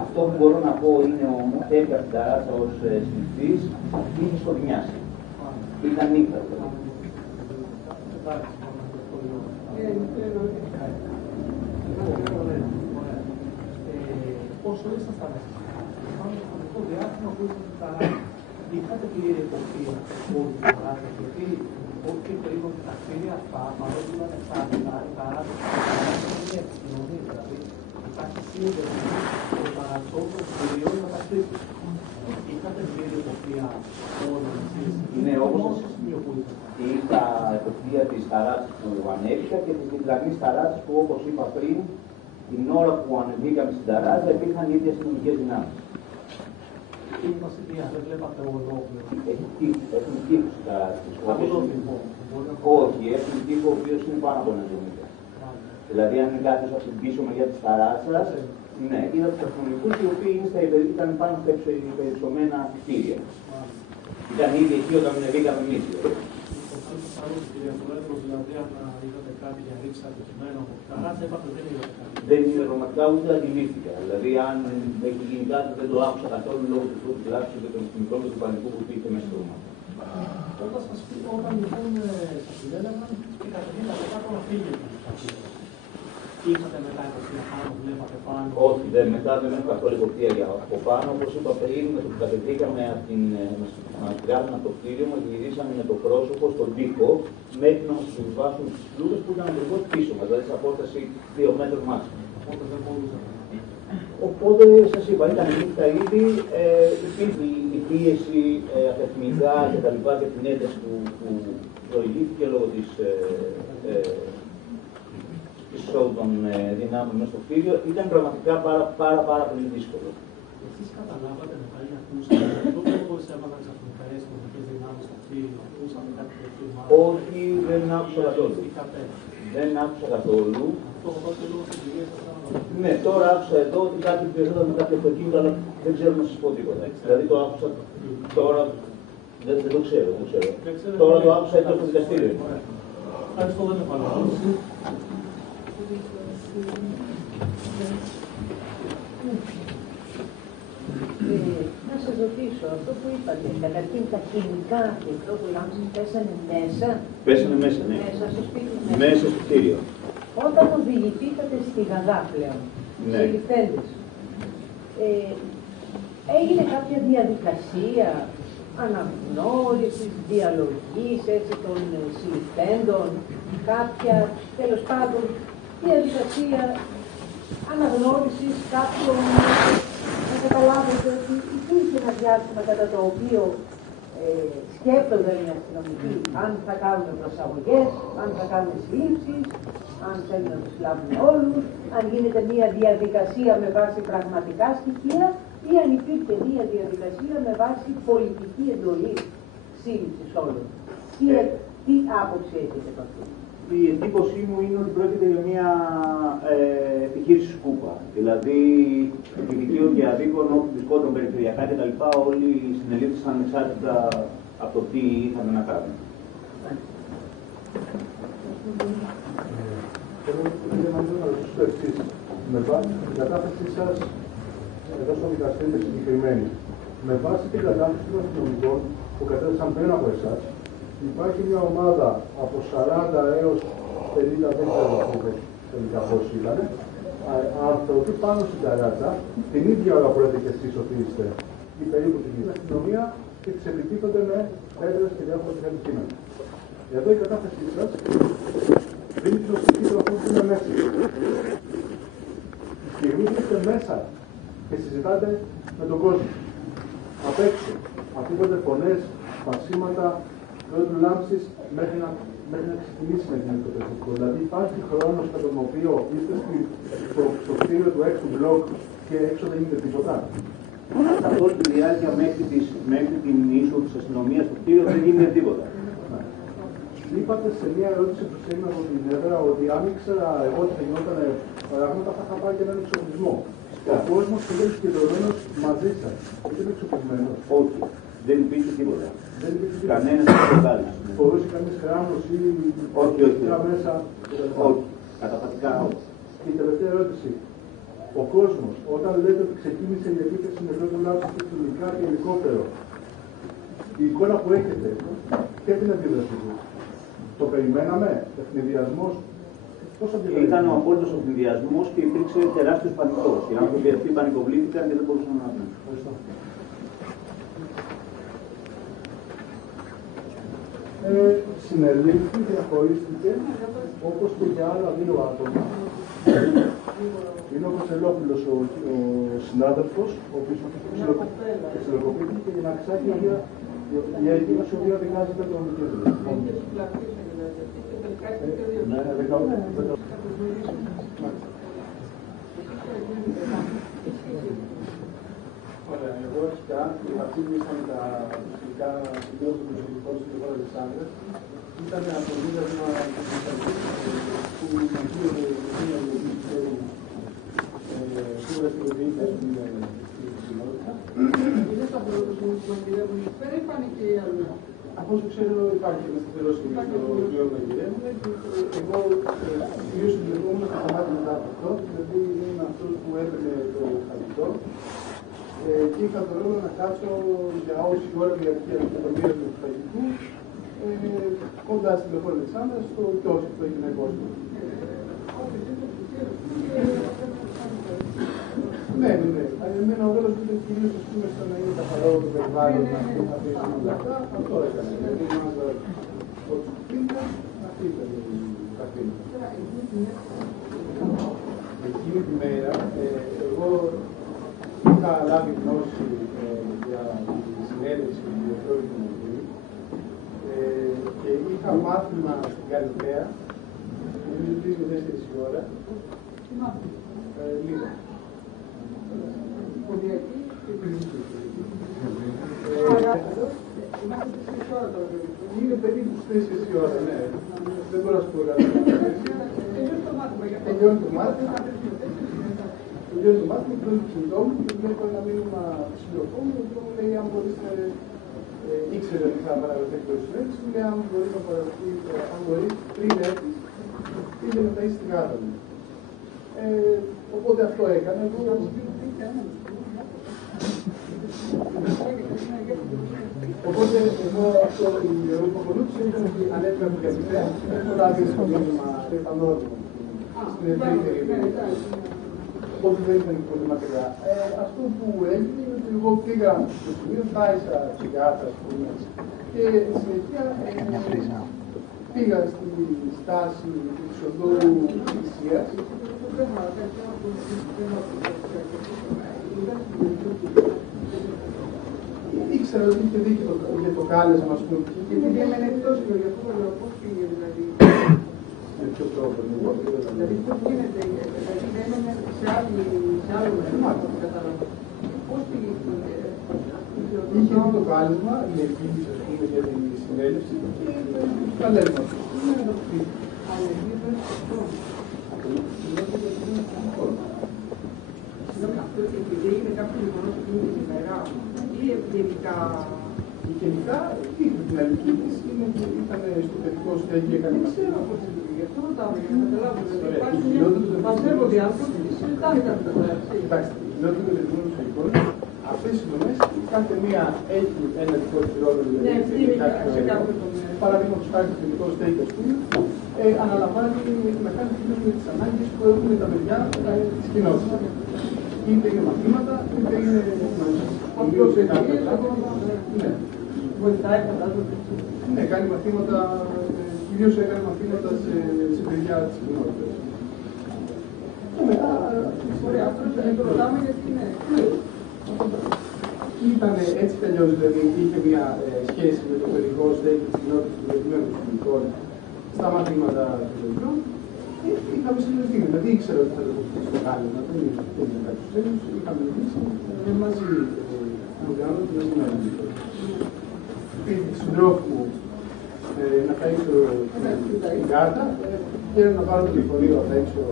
Αυτό που μπορώ να πω είναι όμως, έπια την ταράτσα ως συλληφθής, είχε σκοτεινιάσει. Ήταν νύχτα. Όσο ήσασταν πάνω στο χρονικό διάστημα που ήσασταν στην ταράτσα, είχατε πλήρη εποπτεία όλη την ταράτσα, γιατί όχι περίπου τα κτίρια αυτά, παρότι ήταν εξάρτητα, η ταράτσα είναι επικοινωνία, δηλαδή υπάρχει σύνδεση των ταρατσών των κτιριών μεταξύ τους. Είχατε πλήρη εποπτεία όλων εσείς. Είναι όπως είχα εποπτεία της ταράτσας που ανέβηκα και της διπλανής ταράτσας που, όπως είπα πριν, την ώρα που ανεβήκαμε στην ταράτσα υπήρχαν οι ίδιες αστυνομικές δυνάμεις. Δεν βλέπατε ολόκληρο. Έχουν τείχους οι ταράτσες. Όχι, έχουν τείχο ο οποίος είναι πάνω από 1,70. Δηλαδή, αν είναι κάποιος από την πίσω μεριά της ταράτσας, ναι, είδα τους αστυνομικούς οι οποίοι ήταν πάνω στα υπερισωμένα κτίρια. Ήταν ήδη εκεί όταν ανεβήκαμε εμείς. Δεν είναι πραγματικά ούτε αντιλήφθηκα. Δηλαδή, αν έχει γίνει κάτι, δεν το άκουσα καθόλου λόγω του πρώτου τουλάχιστον και των αστυνομικών και του πανικού που υπήρχε μέσα στο ρούμα. Όταν λοιπόν σας συνέλαβαν και κατευθύνατε κάτω να φύγετε. Είχατε μετά εποπτεία πάνω, βλέπατε πάνω. Όχι, μετά δεν έχω καθόλου εποπτεία από πάνω. Όπως είπα πριν, με το που κατεβήκαμε από το κτίριο, μας γυρίσαμε με το πρόσωπο στον τοίχο μέχρι να μας συμβάσουν τις φλούδες που ήταν ακριβώς πίσω μας, δηλαδή σε απόσταση 2 μέτρων μάξιμου. Οπότε δεν μπορούσατε. Οπότε σας είπα, ήταν νύχτα ήδη, υπήρχε η πίεση ατεχνικά κτλ. Και την ένταση που προηγήθηκε λόγω της εισόδου των δυνάμεων μέσα στο κτίριο, ήταν πραγματικά πάρα πολύ δύσκολο. Εσείς καταλάβατε μετά ή ακούσατε αυτό που μπορείς έβαλαν ξαφνικά οι αστυνομικές δυνάμεις στο κτίριο, ακούσατε κάτι τέτοιο? Όχι, δεν άκουσα καθόλου. Δεν άκουσα καθόλου. Ναι, τώρα άκουσα εδώ ότι κάτι πιεζόταν με κάποιο αυτοκίνητο, αλλά δεν ξέρω να σας πω τίποτα. Δηλαδή το άκουσα τώρα, δεν το ξέρω. Τώρα το άκουσα εδώ στο δικαστήριο. Ευχαριστώ, δεν επαναλαμβάνω. Να σας ρωτήσω, αυτό που είπατε, καταρχήν τα χημικά και αυτό που λάμψη πέσανε μέσα. Πέσανε μέσα, ναι. Μέσα στο σπίτι. Μέσα στο κτίριο. Όταν οδηγηθήκατε στη Γαδά πλέον, ναι. Οι ληφθέντες, έγινε κάποια διαδικασία αναγνώρισης, διαλογής έτσι, των συλληφθέντων, κάποια, τέλος πάντων, διαδικασία αναγνώρισης κάποιων, να καταλάβετε ότι υπήρχε ένα διάστημα κατά το οποίο σκέπτονταν οι αστυνομικοί αν θα κάνουν προσαγωγές, αν θα κάνουν συλλήψεις, αν θέλουν να τους λάβουν όλους, αν γίνεται μια διαδικασία με βάση πραγματικά στοιχεία ή αν υπήρχε μια διαδικασία με βάση πολιτική εντολή σύλληψης όλων. Τι άποψη έχετε από αυτό? Η εντύπωσή μου είναι ότι πρόκειται για μια επιχείρηση σκούπα. Δηλαδή, δικαίων και αδίκων, όπου βρισκόταν περιφερειακά κτλ. Όλοι συνελήφθησαν ανεξάρτητα από το τι είχαν να κάνουν. Εγώ θέλω να ρωτήσω το εξής. Με βάση την κατάθεσή σας εδώ στο δικαστήριο συγκεκριμένη, με βάση την κατάθεση των αστυνομικών που κατέθεσαν πριν από εσάς, υπάρχει μια ομάδα από 40 έως 50, δεν ξέρω τελικά πόσοι ήταν, άνθρωποι πάνω στην ταράτσα, την ίδια ώρα που λέτε και εσείς ότι είστε, ή περίπου την ίδια αστυνομία, και τις επιτίθονται με έδρες και διάφορα αντικείμενα. Εδώ η κατάθεσή σας δίνει την οστική του αυτού που είναι μέσα. Τη στιγμή που είστε μέσα και συζητάτε με τον κόσμο. Απ' έξω ακούγονται φωνές, σπασίματα, πρώτου λάμψης μέχρι να ξεκινήσει με την οικοτεχνικό. Δηλαδή υπάρχει χρόνος κατά τον οποίο είστε στο κτίριο του έξω μπλοκ και έξω δεν γίνεται τίποτα. Καθ' όλη τη διάρκεια μέχρι την είσοδο της αστυνομίας στο κτίριο δεν γίνεται τίποτα. Είπατε σε μια ερώτηση που έγινε από την έδρα ότι αν ήξερα εγώ ότι θα γινόταν πράγματα, θα είχα πάρει και έναν εξοπλισμό. Ο κόσμος πήγε συγκεντρωμένος μαζί σας. Ήταν εξοπλισμένος. Όχι. Δεν υπήρχε τίποτα. Κανένας δεν κάλεσε. Μπορούσε κανείς κράνος ή όχι. μέσα. Όχι. Καταπατικά όχι. Και η τελευταία ερώτηση. Ο κόσμος, όταν λέτε ότι ξεκίνησε η επίθεση με πρώτο λάθος του χημικά και ελικόπτερο, η εικόνα που έχετε, ποια την αντίδραση του? Το περιμέναμε, ευνηδιασμός? Ήταν ο απόλυτος ευνηδιασμός και υπήρξε τεράστιος πανικός. Οι άνθρωποι αυτοί πανικοβλήθηκαν και δεν μπορούσαν να βγουν. Ευχαριστώ. Συνελήφθη, διαχωρίστηκε, όπως και για άλλα δύο άτομα. Είναι ο Κοτσελόπουλος ο συνάδελφος, ο οποίος ξυλοκοπήθηκε και να ξάγει για εκείνος ο οποίος δικάζεται τον δικαιοσύνη. Ωραία, εγώ αρχικά, αυτοί που ήσαν τα φυσικά σημεία του προσωπικού στην χώρα της Άντρας, ήταν από το δίδασμα που μαγείρε με σίγουρα στην οδηγία στην κοινότητα. Είναι στα πρώτα που μαγειρεύουν εκεί πέρα ή πάνε και οι άλλοι? Από όσο ξέρω υπάρχει ένα σταθερό σημείο στο οποίο μαγειρεύουν. Εγώ κυρίως εμπλεκόμουν στα κομμάτια μετά από αυτό, δηλαδή ήμουν αυτός που έπαιρνε το φαγητό και είχα τον ρόλο να κάτσω για όση ώρα διαρκεί το μοίρασμα του φαγητού κοντά στην λεωφόρο Αλεξάνδρα στο κιόσικο που έχει ένα κόσμο. Ναι. Εμένα ο ρόλος μου ήταν κυρίως στο να είναι καθαρό το περιβάλλον, να αφήσουμε όλα αυτά. Αυτό έκανε. Δηλαδή, μάζα από τους πίνκας, αυτή ήταν η καθήλυνα. Εκείνη τη μέρα, εγώ είχα λάβει γνώση για τη συνέντευξη του Διευθυντή του Μοντρή και είχα μάθημα στην Καλυθέα, νομίζω 3 με 4 η ώρα. Τι μάθημα? Λίγο. Ποδιακή και κλινική. Είμαστε 4 ώρα τώρα περίπου. Είναι περίπου 4 η ώρα, ναι. Δεν μπορώ να σου πω κάτι. Τελειώνει το μάθημα. Τελειώνει το μάθημα. Τελειώνει το μάθημα, πλέον το κινητό μου και βλέπω ένα μήνυμα του συντροφού μου, που μου λέει αν μπορείς να ήξερε ότι θα παραγωγεί εκτός της συνέντευξης, μου λέει αν μπορείς να παραγωγεί, αν μπορείς πριν έρθεις, πήγε μετά είσαι στην γάτα μου. Οπότε αυτό έκανε. Οπότε εγώ αυτό η ερώτηση που ακολούθησε ήταν ότι ανέφερα την Καλυθέα, έχω λάβει στο μήνυμα πανόρμο στην ευρύτερη περιοχή. Οπότε δεν ήταν πολύ μακριά. Αυτό που έγινε είναι ότι εγώ πήγα στο σημείο, τάισα την γάτα, ας πούμε, και συνεχεία πήγα στη στάση της οδού Ισίας. Ήξερα ότι είχε δίκιο για το κάλεσμα, ας πούμε, και επειδή έμενε εκτός και γι' αυτό το λέω πώς πήγε, δηλαδή. Με ποιο τρόπο, δηλαδή πώς γίνεται, δηλαδή δεν έμενε σε άλλο μέρος, κατάλαβα. Πώς πήγε, είχε το κάλεσμα, η εκδίκηση, ας πούμε, για την συνέλευση και το καλέσμα. Είναι το σπίτι. Αλλά επειδή αυτό. Αυτό επειδή είναι κάποιο γεγονός που είναι ημερά ή γενικά. Γενικά, είχε την αλήθεια της, ήταν στο παιδικό στέγη, έκανε δεν ξέρω πώς είναι, γι' αυτό ρωτάω για να καταλάβω. Μαζεύονται άνθρωποι και συζητάνε τα πράγματα. Κοιτάξτε, η κοινότητα των ελληνικών ιστορικών, αυτές οι δομές, κάθε μία έχει ένα δικό της ρόλο, δηλαδή παραδείγματος χάρη στο παιδικό στέγη, ας πούμε, αναλαμβάνει να κάνει με τις ανάγκες που έχουν τα παιδιά της κοινότητας. Είτε είναι μαθήματα, είτε είναι βοηθάει φαντάζομαι. Ναι, κάνει μαθήματα, κυρίως έκανε μαθήματα σε παιδιά της κοινότητας. Και μετά, ωραία, αυτό το ρωτάμε γιατί είναι. Ήταν έτσι κι αλλιώς, δηλαδή είχε μια σχέση με το παιδικό στέγη της κοινότητας του δεδομένου των κοινικών στα μαθήματα των παιδιών. Είχαμε συνεργαστεί, δηλαδή ήξερα ότι θα το πω στο κάλεσμα, δεν είναι κάποιος τέλος, είχαμε μιλήσει μαζί με τον άλλο και με την άλλη. Πήγε τη συντρόφου μου να ταΐσω την κάρτα, πήρα να πάρω το λεωφορείο να ταΐσω,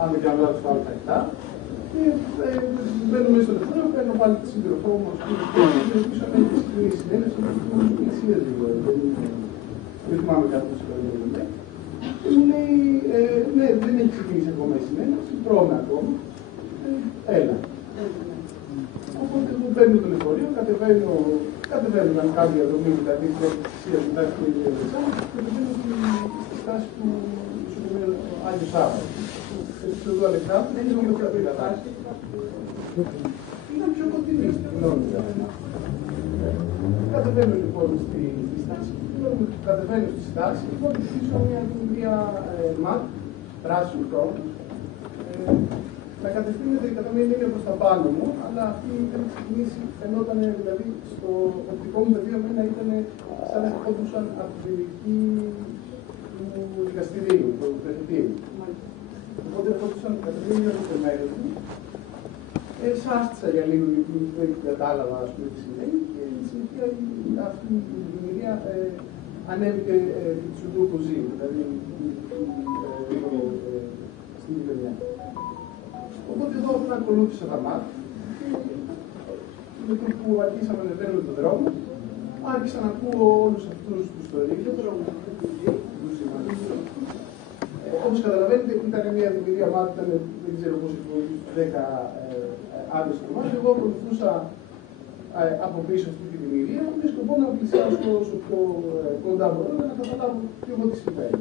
αν δεν κάνω λάθος, τα άλλα 7. Και μπαίνω μέσα στο λεωφορείο, παίρνω πάλι τη σύντροφό μου, και πίσω να έχει συγκεκριμένη συνέντευξη, μου πλησίες λίγο, δεν θυμάμαι κάτι που συγκεκριμένο. Και μου λέει, ναι, δεν έχει ξεκινήσει ακόμα η συνέντευξη, τρώμε ακόμα, έλα. Οπότε μου παίρνω το λεωφορείο, κατεβαίνω κάποια διαδρομή, δηλαδή θυσία μετά από την Ελισσά, και κατεβαίνω στη στάση του νοσοκομείου Άγιο Σάββατο. Στο εδώ Αλεξάνδρου, δεν είναι πιο απειλατά. Ήταν πιο κοντινή στην κοινότητα. Κατεβαίνω λοιπόν στη στάση, κατεβαίνω στη στάση, λοιπόν πίσω μια ματ, πράσινο χρόνο, να κατευθύνεται κατά μία έννοια προς τα πάνω μου, αλλά αυτή ήταν ξεκινήσει, φαινόταν δηλαδή στο οπτικό μου πεδίο εμένα ήταν σαν να ερχόντουσαν από τη δική του δικαστηρίου, του πρεσβυτήριου. Οπότε ερχόντουσαν κατά μία έννοια στο μέρος μου. Σάστησα για λίγο γιατί δεν κατάλαβα τι σημαίνει και στη συνέχεια αυτή η δημιουργία ανέβηκε του του κουζί, δηλαδή στην γειτονιά. Οπότε εδώ ακολούθησα τα μάτια και με το που αρχίσαμε να ανεβαίνουμε τον δρόμο, άρχισα να ακούω όλους αυτούς τους θορύβους, όπως καταλαβαίνετε, ήταν μια δημιουργία μάτια, δεν ξέρω πώς εκπονεί, 10 άλλες εβδομάδες. Εγώ ακολουθούσα από πίσω αυτή τη δημιουργία με σκοπό να πλησιάσω όσο πιο κοντά μπορώ να καταλάβω και εγώ τι συμβαίνει.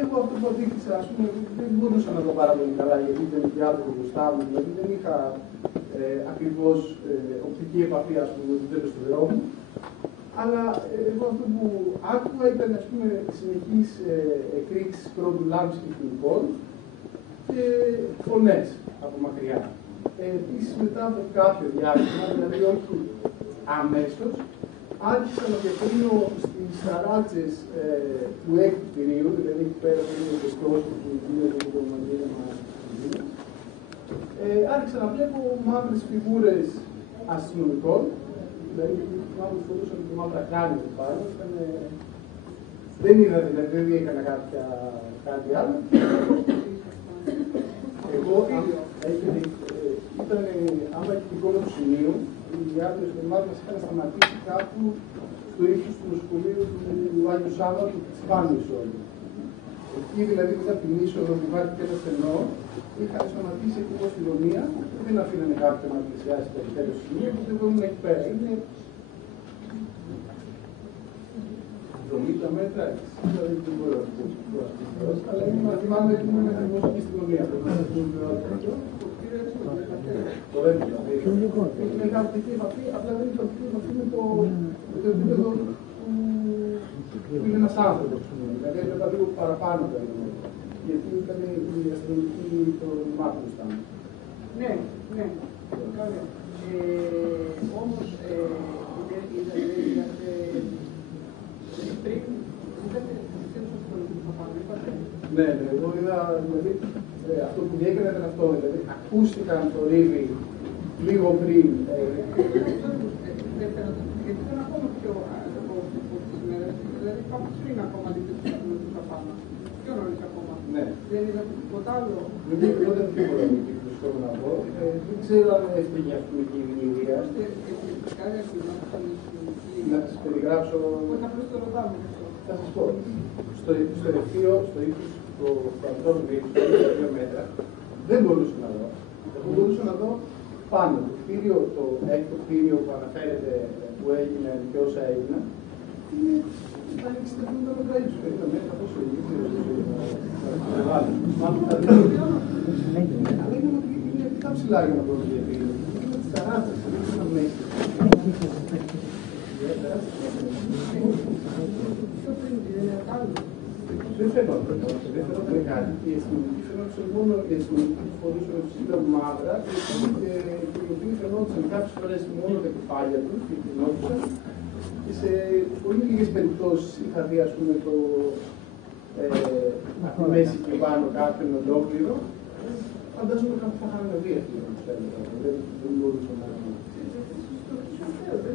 Εγώ αυτό που αντίκρισα, ας πούμε, δεν μπορούσα να το πάρα πολύ καλά γιατί ήταν και άνθρωποι μπροστά μου, δηλαδή δεν είχα ακριβώς οπτική επαφή, ας πούμε, το τέλος του δρόμου. Αλλά εγώ αυτό που άκουγα ήταν, ας πούμε, συνεχείς εκρήξεις πρώτου λάμψη και χημικών και φωνές από μακριά. Επίσης, μετά από κάποιο διάστημα, δηλαδή όχι αμέσως, άρχισα να διακρίνω στις ταράτσες του έκτου κτηρίου, δηλαδή εκεί πέρα που είναι το πρόσωπο του κτηρίου και το μαγείρεμα της άρχισα να βλέπω μαύρες φιγούρες αστυνομικών, δηλαδή μαύρες φορούσαν και μαύρα κράνια πάνω, δεν είδα δηλαδή, δεν έκανα κάτι άλλο. Εγώ, άμα έχει την εικόνα του σημείου, οι άντρες των ομάδων μας είχαν σταματήσει κάπου στο ύψος του νοσοκομείου του Άγιου Σάββατου της Πάνης όλοι. Εκεί δηλαδή μετά την είσοδο που υπάρχει και ένα στενό, είχαν σταματήσει εκεί από στη γωνία και δεν αφήνανε κάποιον να πλησιάσει το τέλος του σημείου, οπότε εγώ ήμουν εκεί πέρα. Είναι 70 μέτρα, δηλαδή δεν μπορώ να το πω, αλλά να θυμάμαι ότι ήμουν ακριβώς εκεί στη γωνία. Δεν είχα οπτική επαφή, απλά δεν είχα οπτική επαφή με το επίπεδο που είναι ένας άνθρωπος. Δηλαδή έβλεπα λίγο παραπάνω το έργο. Γιατί ήταν η αστυνομική των μάτων στα μου. Ναι, ναι. Όμως, πριν, ναι, εγώ είδα, δηλαδή, αυτό που διέκανα ήταν αυτό, δηλαδή, ακούστηκαν το ρίβι λίγο πριν. Γιατί ήταν ακόμα πιο από τις ημέρες, δηλαδή κάπως πριν ακόμα δείτε τους αστυνομικούς απάνω. Πιο νωρίς ακόμα. Ναι. Δεν είδατε τίποτα άλλο. Δεν είδατε τίποτα άλλο που θέλω να πω. Δεν ξέρω αν έφυγε αυτή η δημιουργία. Να σας περιγράψω. Όχι, απλώς το ρωτάμε. Θα σας πω. Στο ευθείο, στο ύψος του ανθρώπου ύψους, στα 2 μέτρα, δεν μπορούσα να δω. Εγώ μπορούσα να δω πάνω το κτίριο, το έκτο κτίριο που αναφέρεται που έγινε και όσα έγιναν. Είναι στα 60-70 μέτρα ύψους. Περίπου μέτρα πόσο είναι, μάλλον τα δύο. Αλλά είναι αρκετά ψηλά για να μπορώ να διατηρήσω. Είναι τις ταράτσες, δεν είναι μέσα. Δεν φαινόταν κάτι. Οι αστυνομικοί φαινόταν μόνο οι αστυνομικοί που φορούσαν ψηλά μαύρα και οι οποίοι φαινόταν κάποιες φορές μόνο τα κεφάλια τους και φαινόταν. Και σε πολύ λίγες περιπτώσεις είχα δει, ας πούμε, τη μέση και πάνω κάποιον ολόκληρο. Φαντάζομαι κάπου θα είχαν δει αυτοί που δεν μπορούσαν να δει. Δεν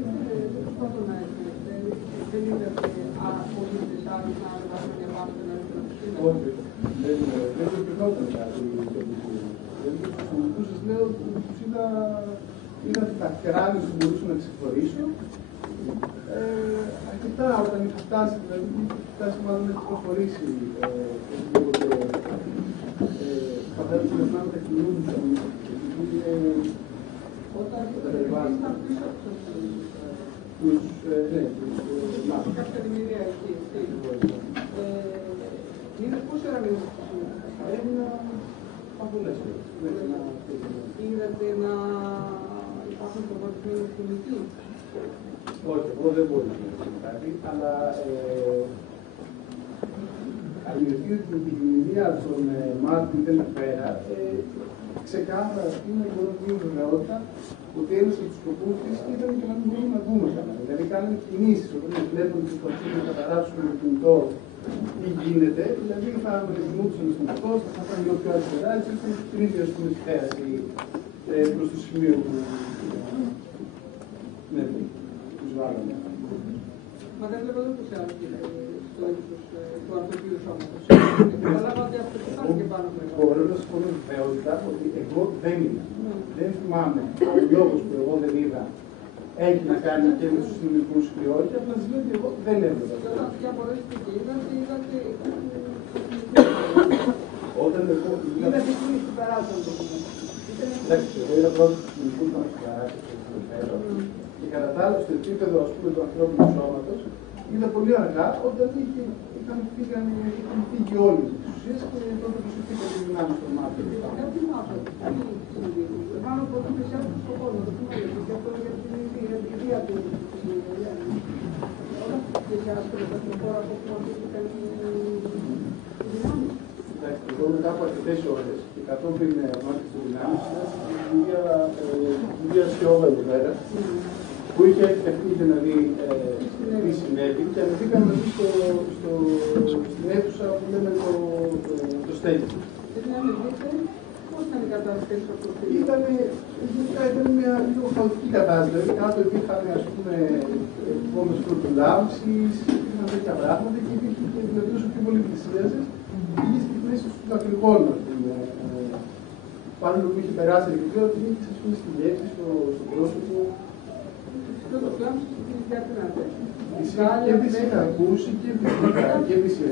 προσπαθώ να δεν είδατε απολύτες άλλους να ανεβάσουν για πάνω και να ρίχνουν. Όχι, δεν προτινόταν κάτι. Τους λέω, τους είδα τα κράνη που μπορούσα να ξεχωρίσω. Αρκετά όταν είχα φτάσει, δηλαδή είχα φτάσει μάλλον να έχει προχωρήσει φαντάζομαι να τα κινούνταν. Όταν ήσταν πίσω από τους κάποια δημιουργία εκεί, είδες πόση ώρα μείνεις στο σημείο? Έμεινα πολλές ώρες. Είδατε να υπάρχουν προβολισμένοι κινητοί? Όχι, εγώ δεν μπορούσα να κάνω κάτι, αλλά αληθή ότι την κοινωνία των μάτων που ήταν εκεί πέρα, ξεκάθαρα είναι η βεβαιότητα ότι ένας από τους σκοπούς της ήταν και να μην μπορούμε να δούμε καλά. Δηλαδή, κάνουν κινήσεις, όταν βλέπουν ότι προσπαθούν να καταγράψουν με το κινητό τι γίνεται, δηλαδή θα ρυθμούσαν στον κινητό, θα ήταν λίγο πιο αριστερά, έτσι ώστε την ίδια στέραση προς το σημείο που τους βάλαμε. Μα δεν βλέπω εδώ τους άλλους στο ύψος του αρθρωτήριου σώματος. Καταλάβατε αυτό που θα και πάνω από εδώ. Μπορώ να σας πω με βεβαιότητα ότι εγώ δεν είδα. Δεν θυμάμαι ο λόγος που εγώ δεν είδα έχει να κάνει και με τους συνειδητικούς ή όχι, απλά σας λέω ότι εγώ δεν έβλεπα. Και όταν διαπορέσετε και είδατε... Όταν εγώ είδατε εκείνοι που περάσαν το κοινό. Εντάξει, εγώ είδα πρώτα τους συνειδητικούς που μας περάσει και κατά τα άλλα στο επίπεδο του ανθρώπινου σώματος είδα πολύ αργά όταν είχαν φύγει όλοι τις ουσίες και τότε τους φύγαν οι δυνάμεις των μάτων. Κάτι μάθω, τι συνειδητικούς. Πάνω από το πλησιάζουν στον κόσμο, το πούμε και αυτό για την ιδέα του όταν πλησιάζουν τον χώρο από που αφήθηκαν οι δυνάμεις. Εντάξει, εγώ μετά από αρκετές ώρες και κατόπιν μάθηκες των δυνάμεις η κυρία Σιώβα εδώ πέρα, που είχε έρθει για να δει τι συνέβη και ανεβήκαμε μαζί στην αίθουσα που λέμε το stage. Πώς ήταν η κατάσταση από το σπίτι? Ήταν μια λίγο χαοτική κατάσταση. Κάτω υπήρχαν, ας πούμε, επόμενες προτουλάμψεις, υπήρχαν τέτοια πράγματα και υπήρχε και δηλαδή όσο πιο πολύ πλησίαζες, πήγε στη μέση του δακρυγόνου, ας πούμε. Πάνω που είχε περάσει και ξέρω ότι είχε, ας πούμε, στη γεύση, στο πρόσωπο. Αυτό το κλάμψη γιατί να δει. Και τις είχα ακούσει και τις είχα.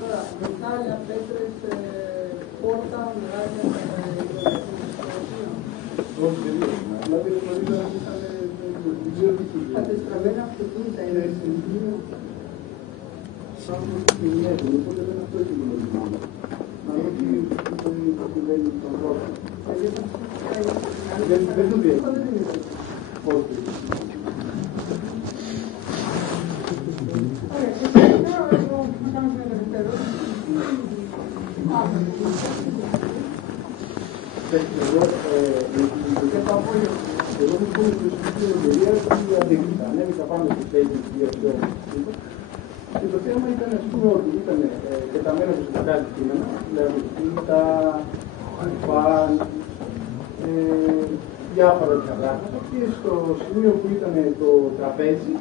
Τώρα, μετάλλια, πέτρες, πόρτα, μεράκια, όχι, δεν είναι. Δηλαδή, γνωρίζω να είχαν, δεν ξέρω τι τους λέει. κατεστραμμένα αυτοκίνητα είναι. Σαν το κινέζο, οπότε δεν αυτό έχει γνωρίζει. Να δω τι συμβαίνει στον κόσμο. Δεν το διέχει. Όχι. Ωραία, και τώρα εγώ να κάνω μια τελευταία ερώτηση. Εγώ μου πω ότι στην εμπειρία ότι αντίθετα. Ανέβηκα πάνω στο stage της διαδικασίας και το θέμα ήταν, ας πούμε, ότι ήταν πεταμένα στο σπιτάλι κείμενα, δηλαδή κοίτα, φαν, διάφορα τέτοια πράγματα και στο σημείο που ήταν το τραπέζι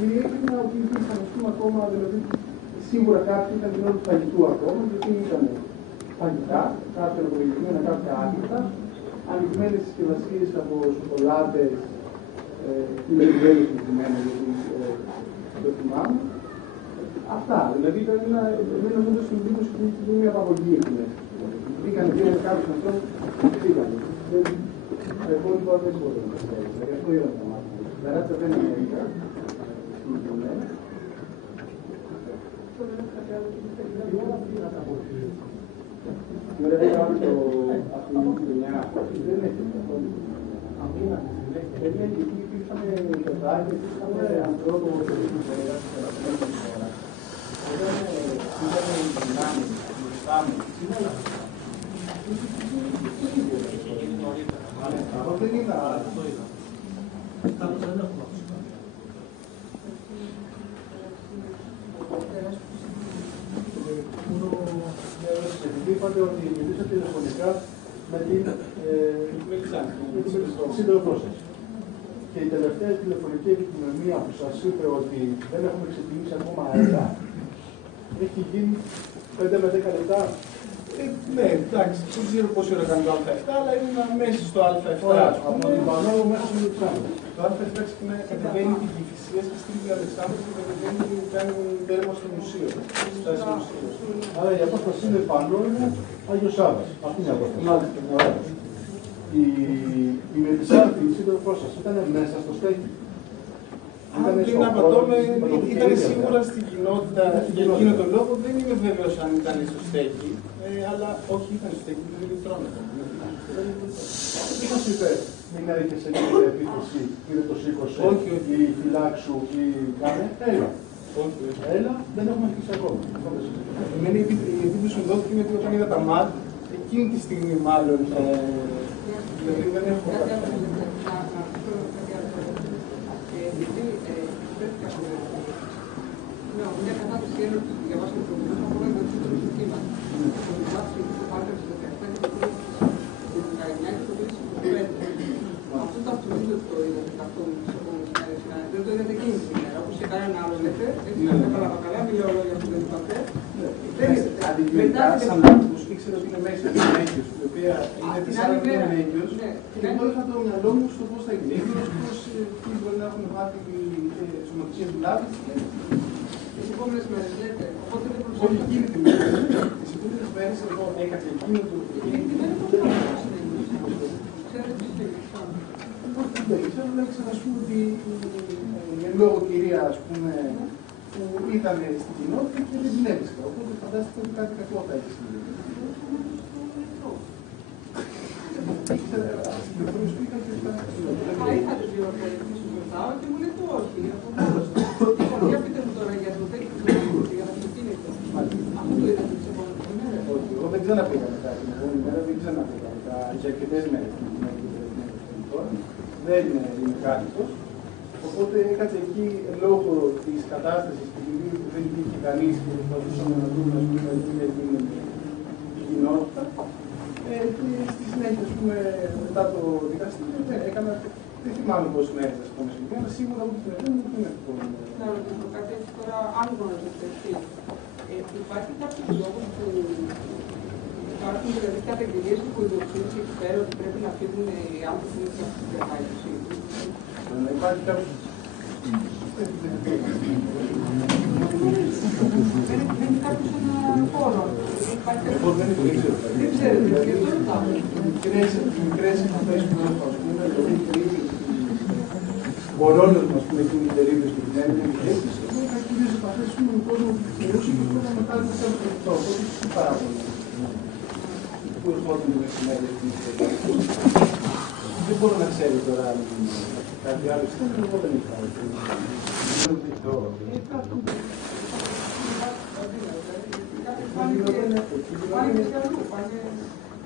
διέκρινα ότι υπήρχαν, ας πούμε, ακόμα, δηλαδή σίγουρα κάποιοι ήταν την ώρα του φαγητού ακόμα, γιατί ήταν φαγητά, κάποια προηγούμενα, κάποια άγγιτα, ανοιγμένες συσκευασίες από σοκολάτες, μελιγμένες συγκεκριμένα, γιατί το θυμάμαι. Αυτά, δηλαδή ήταν εμένα μου έδωσε λίγο μια απαγωγή εκεί μέσα. Πήγανε, πήραν κάποιους ανθρώπους και πήγανε. Τα υπόλοιπα δεν μπορούν να τα ξέρεις, δηλαδή αυτό είδαμε τα μάτια. Τα ράτσα δεν είναι μερικά, συγκεκριμένα. Τώρα δεν κάνω αυτή τη χρονιά, δεν έχει καθόλου. Δεν έχει, υπήρχαν παιδάκια, υπήρχαν ανθρώπους που έχουν περάσει σε αυτή τη χώρα. Ήταν δυνάμεις, μπροστά μου, σήμερα. Εγώ δεν είδα. Επειδή είπατε ότι μιλήσατε τηλεφωνικά με την σύντροφό σας. Και η τελευταία τηλεφωνική επικοινωνία που σας είπε ότι δεν έχουμε ξεκινήσει ακόμα αέρα, έχει γίνει 5 με 10 λεπτά. Ναι, εντάξει, δεν ξέρω πόση ώρα κάνει το Α7, αλλά είναι μέσα στο Α7. Από την Πανόλο μέσα στο Αλεξάνδρου. Το Α7 κατεβαίνει την Κηφισίας και στην Αλεξάνδρου και κατεβαίνει και κάνει τέρμα στο μουσείο. Άρα η απόσταση είναι Πανόλο, Άγιος Σάββας. Αυτή είναι η απόσταση. Η Μελισσάρτη, η σύντροφός σας, ήταν μέσα στο στέκι. Πριν απαντώμε, ήταν σίγουρα στην κοινότητα για εκείνο τον λόγο. Δεν είμαι βέβαιος αν ήταν στο στέκι, αλλά όχι, ήταν στο στέκι, δεν ηλεκτρόνικα. Τι μας είπε, μην έρχεσαι σε μια επίθεση, πήρε το σήκωσε, ή φυλάξου, ή κάνε, έλα. Έλα, δεν έχουμε αρχίσει ακόμα. Εμένα η επίθεση μου δόθηκε γιατί όταν είδα τα ΜΑΤ, εκείνη τη στιγμή μάλλον, δηλαδή δεν έχω μια κατάσταση ένωση που διαβάσαμε το προηγούμενο από ένα περισσότερο στο κύμα. Το διαβάσαμε το παράδειγμα στο 17 και το 19 και το 25. Αυτό το αυτοκίνητο το είδατε καθόλου τις επόμενες μέρες. Δεν το είδατε εκείνη την ημέρα, όπως και κανένα άλλο λέτε. Έτσι δεν κατάλαβα καλά, μιλάω λόγια που δεν είπατε. Αντικειμενικά, σαν άνθρωπος, ήξερα ότι είναι μέσα στην έγκυος, η οποία είναι 4 χρόνια έγκυος και μπόρεσα το μυαλό μου στο πώς θα γίνει έγκυος, πώς μπορεί να έχουν μάθει σωματικές δουλάβες. Τις επόμενες μέρες λέτε, οπότε δεν Όχι προσέχετε. εκείνη τη μέρα. Τις επόμενες μέρες εγώ έκατσε εκείνο το... Εκείνη τη μέρα πώς θα ξέρετε τι συνέβη. Θέλω να ξανασπούμε ότι εν λόγω κυρία, ας πούμε, που ήταν στην κοινότητα και δεν την έβρισκα. Οπότε φαντάστηκα ότι κάτι κακό θα έχει συμβεί. Στην πληροφορία σου είχα και στα κοινότητα. Μα είχατε πληροφορίες που σου ρωτάω και μου λέτε όχι. Για πείτε μου τώρα για το τέτοιο για το αυτοκίνητο. Αυτό το είδατε τις επόμενες μέρες. Όχι, εγώ δεν ξαναπήγα μετά την επόμενη μέρα, δεν ξαναπήγα μετά για αρκετές μέρες. Δεν είμαι κάτοικος. Οπότε έκατσε εκεί λόγω της κατάστασης και επειδή δεν υπήρχε κανείς και προσπαθούσαμε να δούμε την κοινότητα. Και στη συνέχεια, ας πούμε, μετά το δικαστήριο, έκανα, δεν θυμάμαι πόσες μέρες, ας πούμε, συγκεκριμένα, σίγουρα ούτε την Ελλάδα ούτε την Ελλάδα. Να ρωτήσω κάτι έτσι τώρα, άλλο γνωρίζετε εσύ. Υπάρχει κάποιος λόγος που υπάρχουν δηλαδή καταγγελίες του κοϊδοξίνης εκεί πέρα ότι πρέπει να φύγουν οι άνθρωποι με την αυτοκίνηση. Να υπάρχει κάποιος. Δεν είναι κάποιος ένα χώρο. Εγώ δεν ξέρω. Δεν ξέρετε, γιατί το ρωτάω. Μικρές επαφές που έχω, ας πούμε, δηλαδή μπορώνες μας που είναι οι περίπτωση και την άλλη επίθεση, εγώ είχα κυρίως επαφές με τον κόσμο που θεωρούσε και εγώ μετά το θέμα του αυτό. Οπότε τι παράγοντα που ερχόταν το μεσημέρι στην επίθεση. Δεν μπορώ να ξέρω τώρα κάτι άλλο. Εγώ δεν είχα.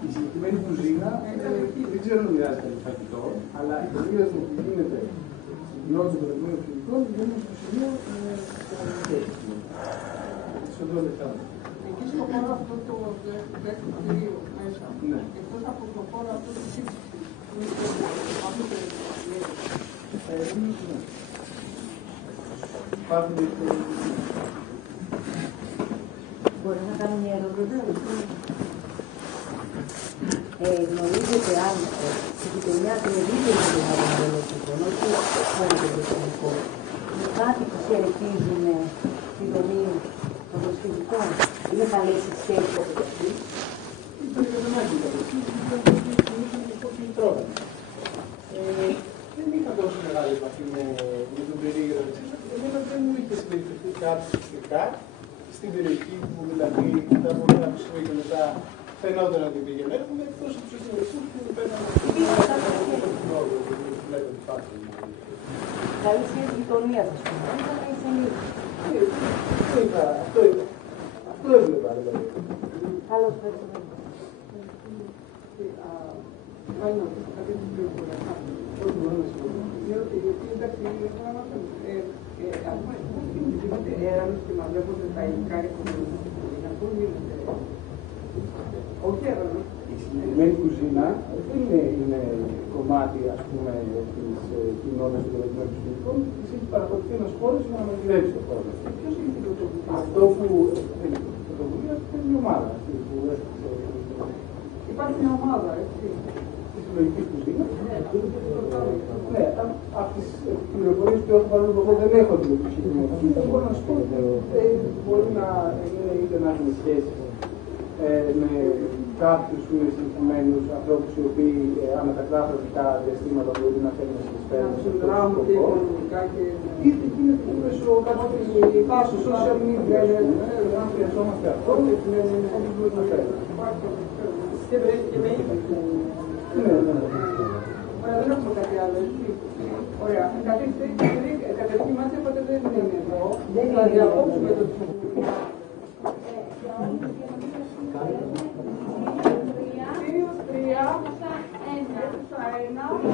Η συγκεκριμένη κουζίνα δεν ξέρω αν μοιράζεται το φαγητό, αλλά η μοίρασμα που γίνεται στην κοινότητα των προηγούμενων φοιτητών είναι στο σημείο της οντότητας. Εκεί στο χώρο αυτό το δεύτερο κτηρίο μέσα, εκτός από το χώρο αυτό το σύντηση, Μπορεί να κάνω μια ερώτηση. Γνωρίζετε αν στη γειτονιά του ευρύτερου του Χαρακτηριστικών, όχι μόνο το Βρετανικό, οι κάτοικοι χαιρετίζουν τη δομή των προσφυγικών, είναι καλές οι σχέσεις από εκεί. Δεν είχα τόσο μεγάλη επαφή με τον περίγυρο. Εμένα δεν μου είχε συμπεριφερθεί κάτι συστικά στην περιοχή που δηλαδή μετά από ένα ψηφίο και μετά φαινόταν ότι πήγαινε. Έχουμε εκτός από τους ιστορικούς που παίρνανε καλή σχέση γειτονίας, ας πούμε. Αυτό έβλεπα. Καλώς ευχαριστώ. Πάνω, κάτι που πρέπει να κάνω. Όχι μόνο να σου γιατί εντάξει, έχω να μάθω. Έρανος και μας βλέπονται τα υλικά ρεκομενούς. Να πού γίνεται. Όχι έρανος. συγκεκριμένη κουζίνα δεν είναι κομμάτι, ας πούμε, της κοινότητας των επιστημονικών, της έχει παρακολουθεί ένας χώρος για να μαγειρεύσει το χώρο. Ποιος έχει την πρωτοβουλία? Αυτό που έχει την πρωτοβουλία είναι η ομάδα αυτή που έφτιαξε. Υπάρχει μια ομάδα, έτσι. Τη συλλογική κουζίνα. Ναι, από τις πληροφορίες που έχω παρόλο που εγώ δεν έχω την συγκεκριμένη, δεν μπορώ να σου πω ότι μπορεί να είναι είτε να έχουν σχέση με κάποιους συγκεκριμένους ανθρώπους οι οποίοι ανά τα γραφικά διαστήματα μπορεί να θέλουν να συνεισφέρουν σε δράμο και οικονομικά και... Είτε γίνεται και μέσω κάποιου social media, αν χρειαζόμαστε αυτό, όπως μπορεί να θέλουμε. Και βρέθηκε με ύπη που... Ναι. Ωραία, δεν έχουμε κάτι άλλο, έτσι. Ωραία, καταρχήν μάτια ποτέ δεν είναι εδώ, θα διακόψουμε το ψηφοφορία. Σύριος 3, αίθουσα 1.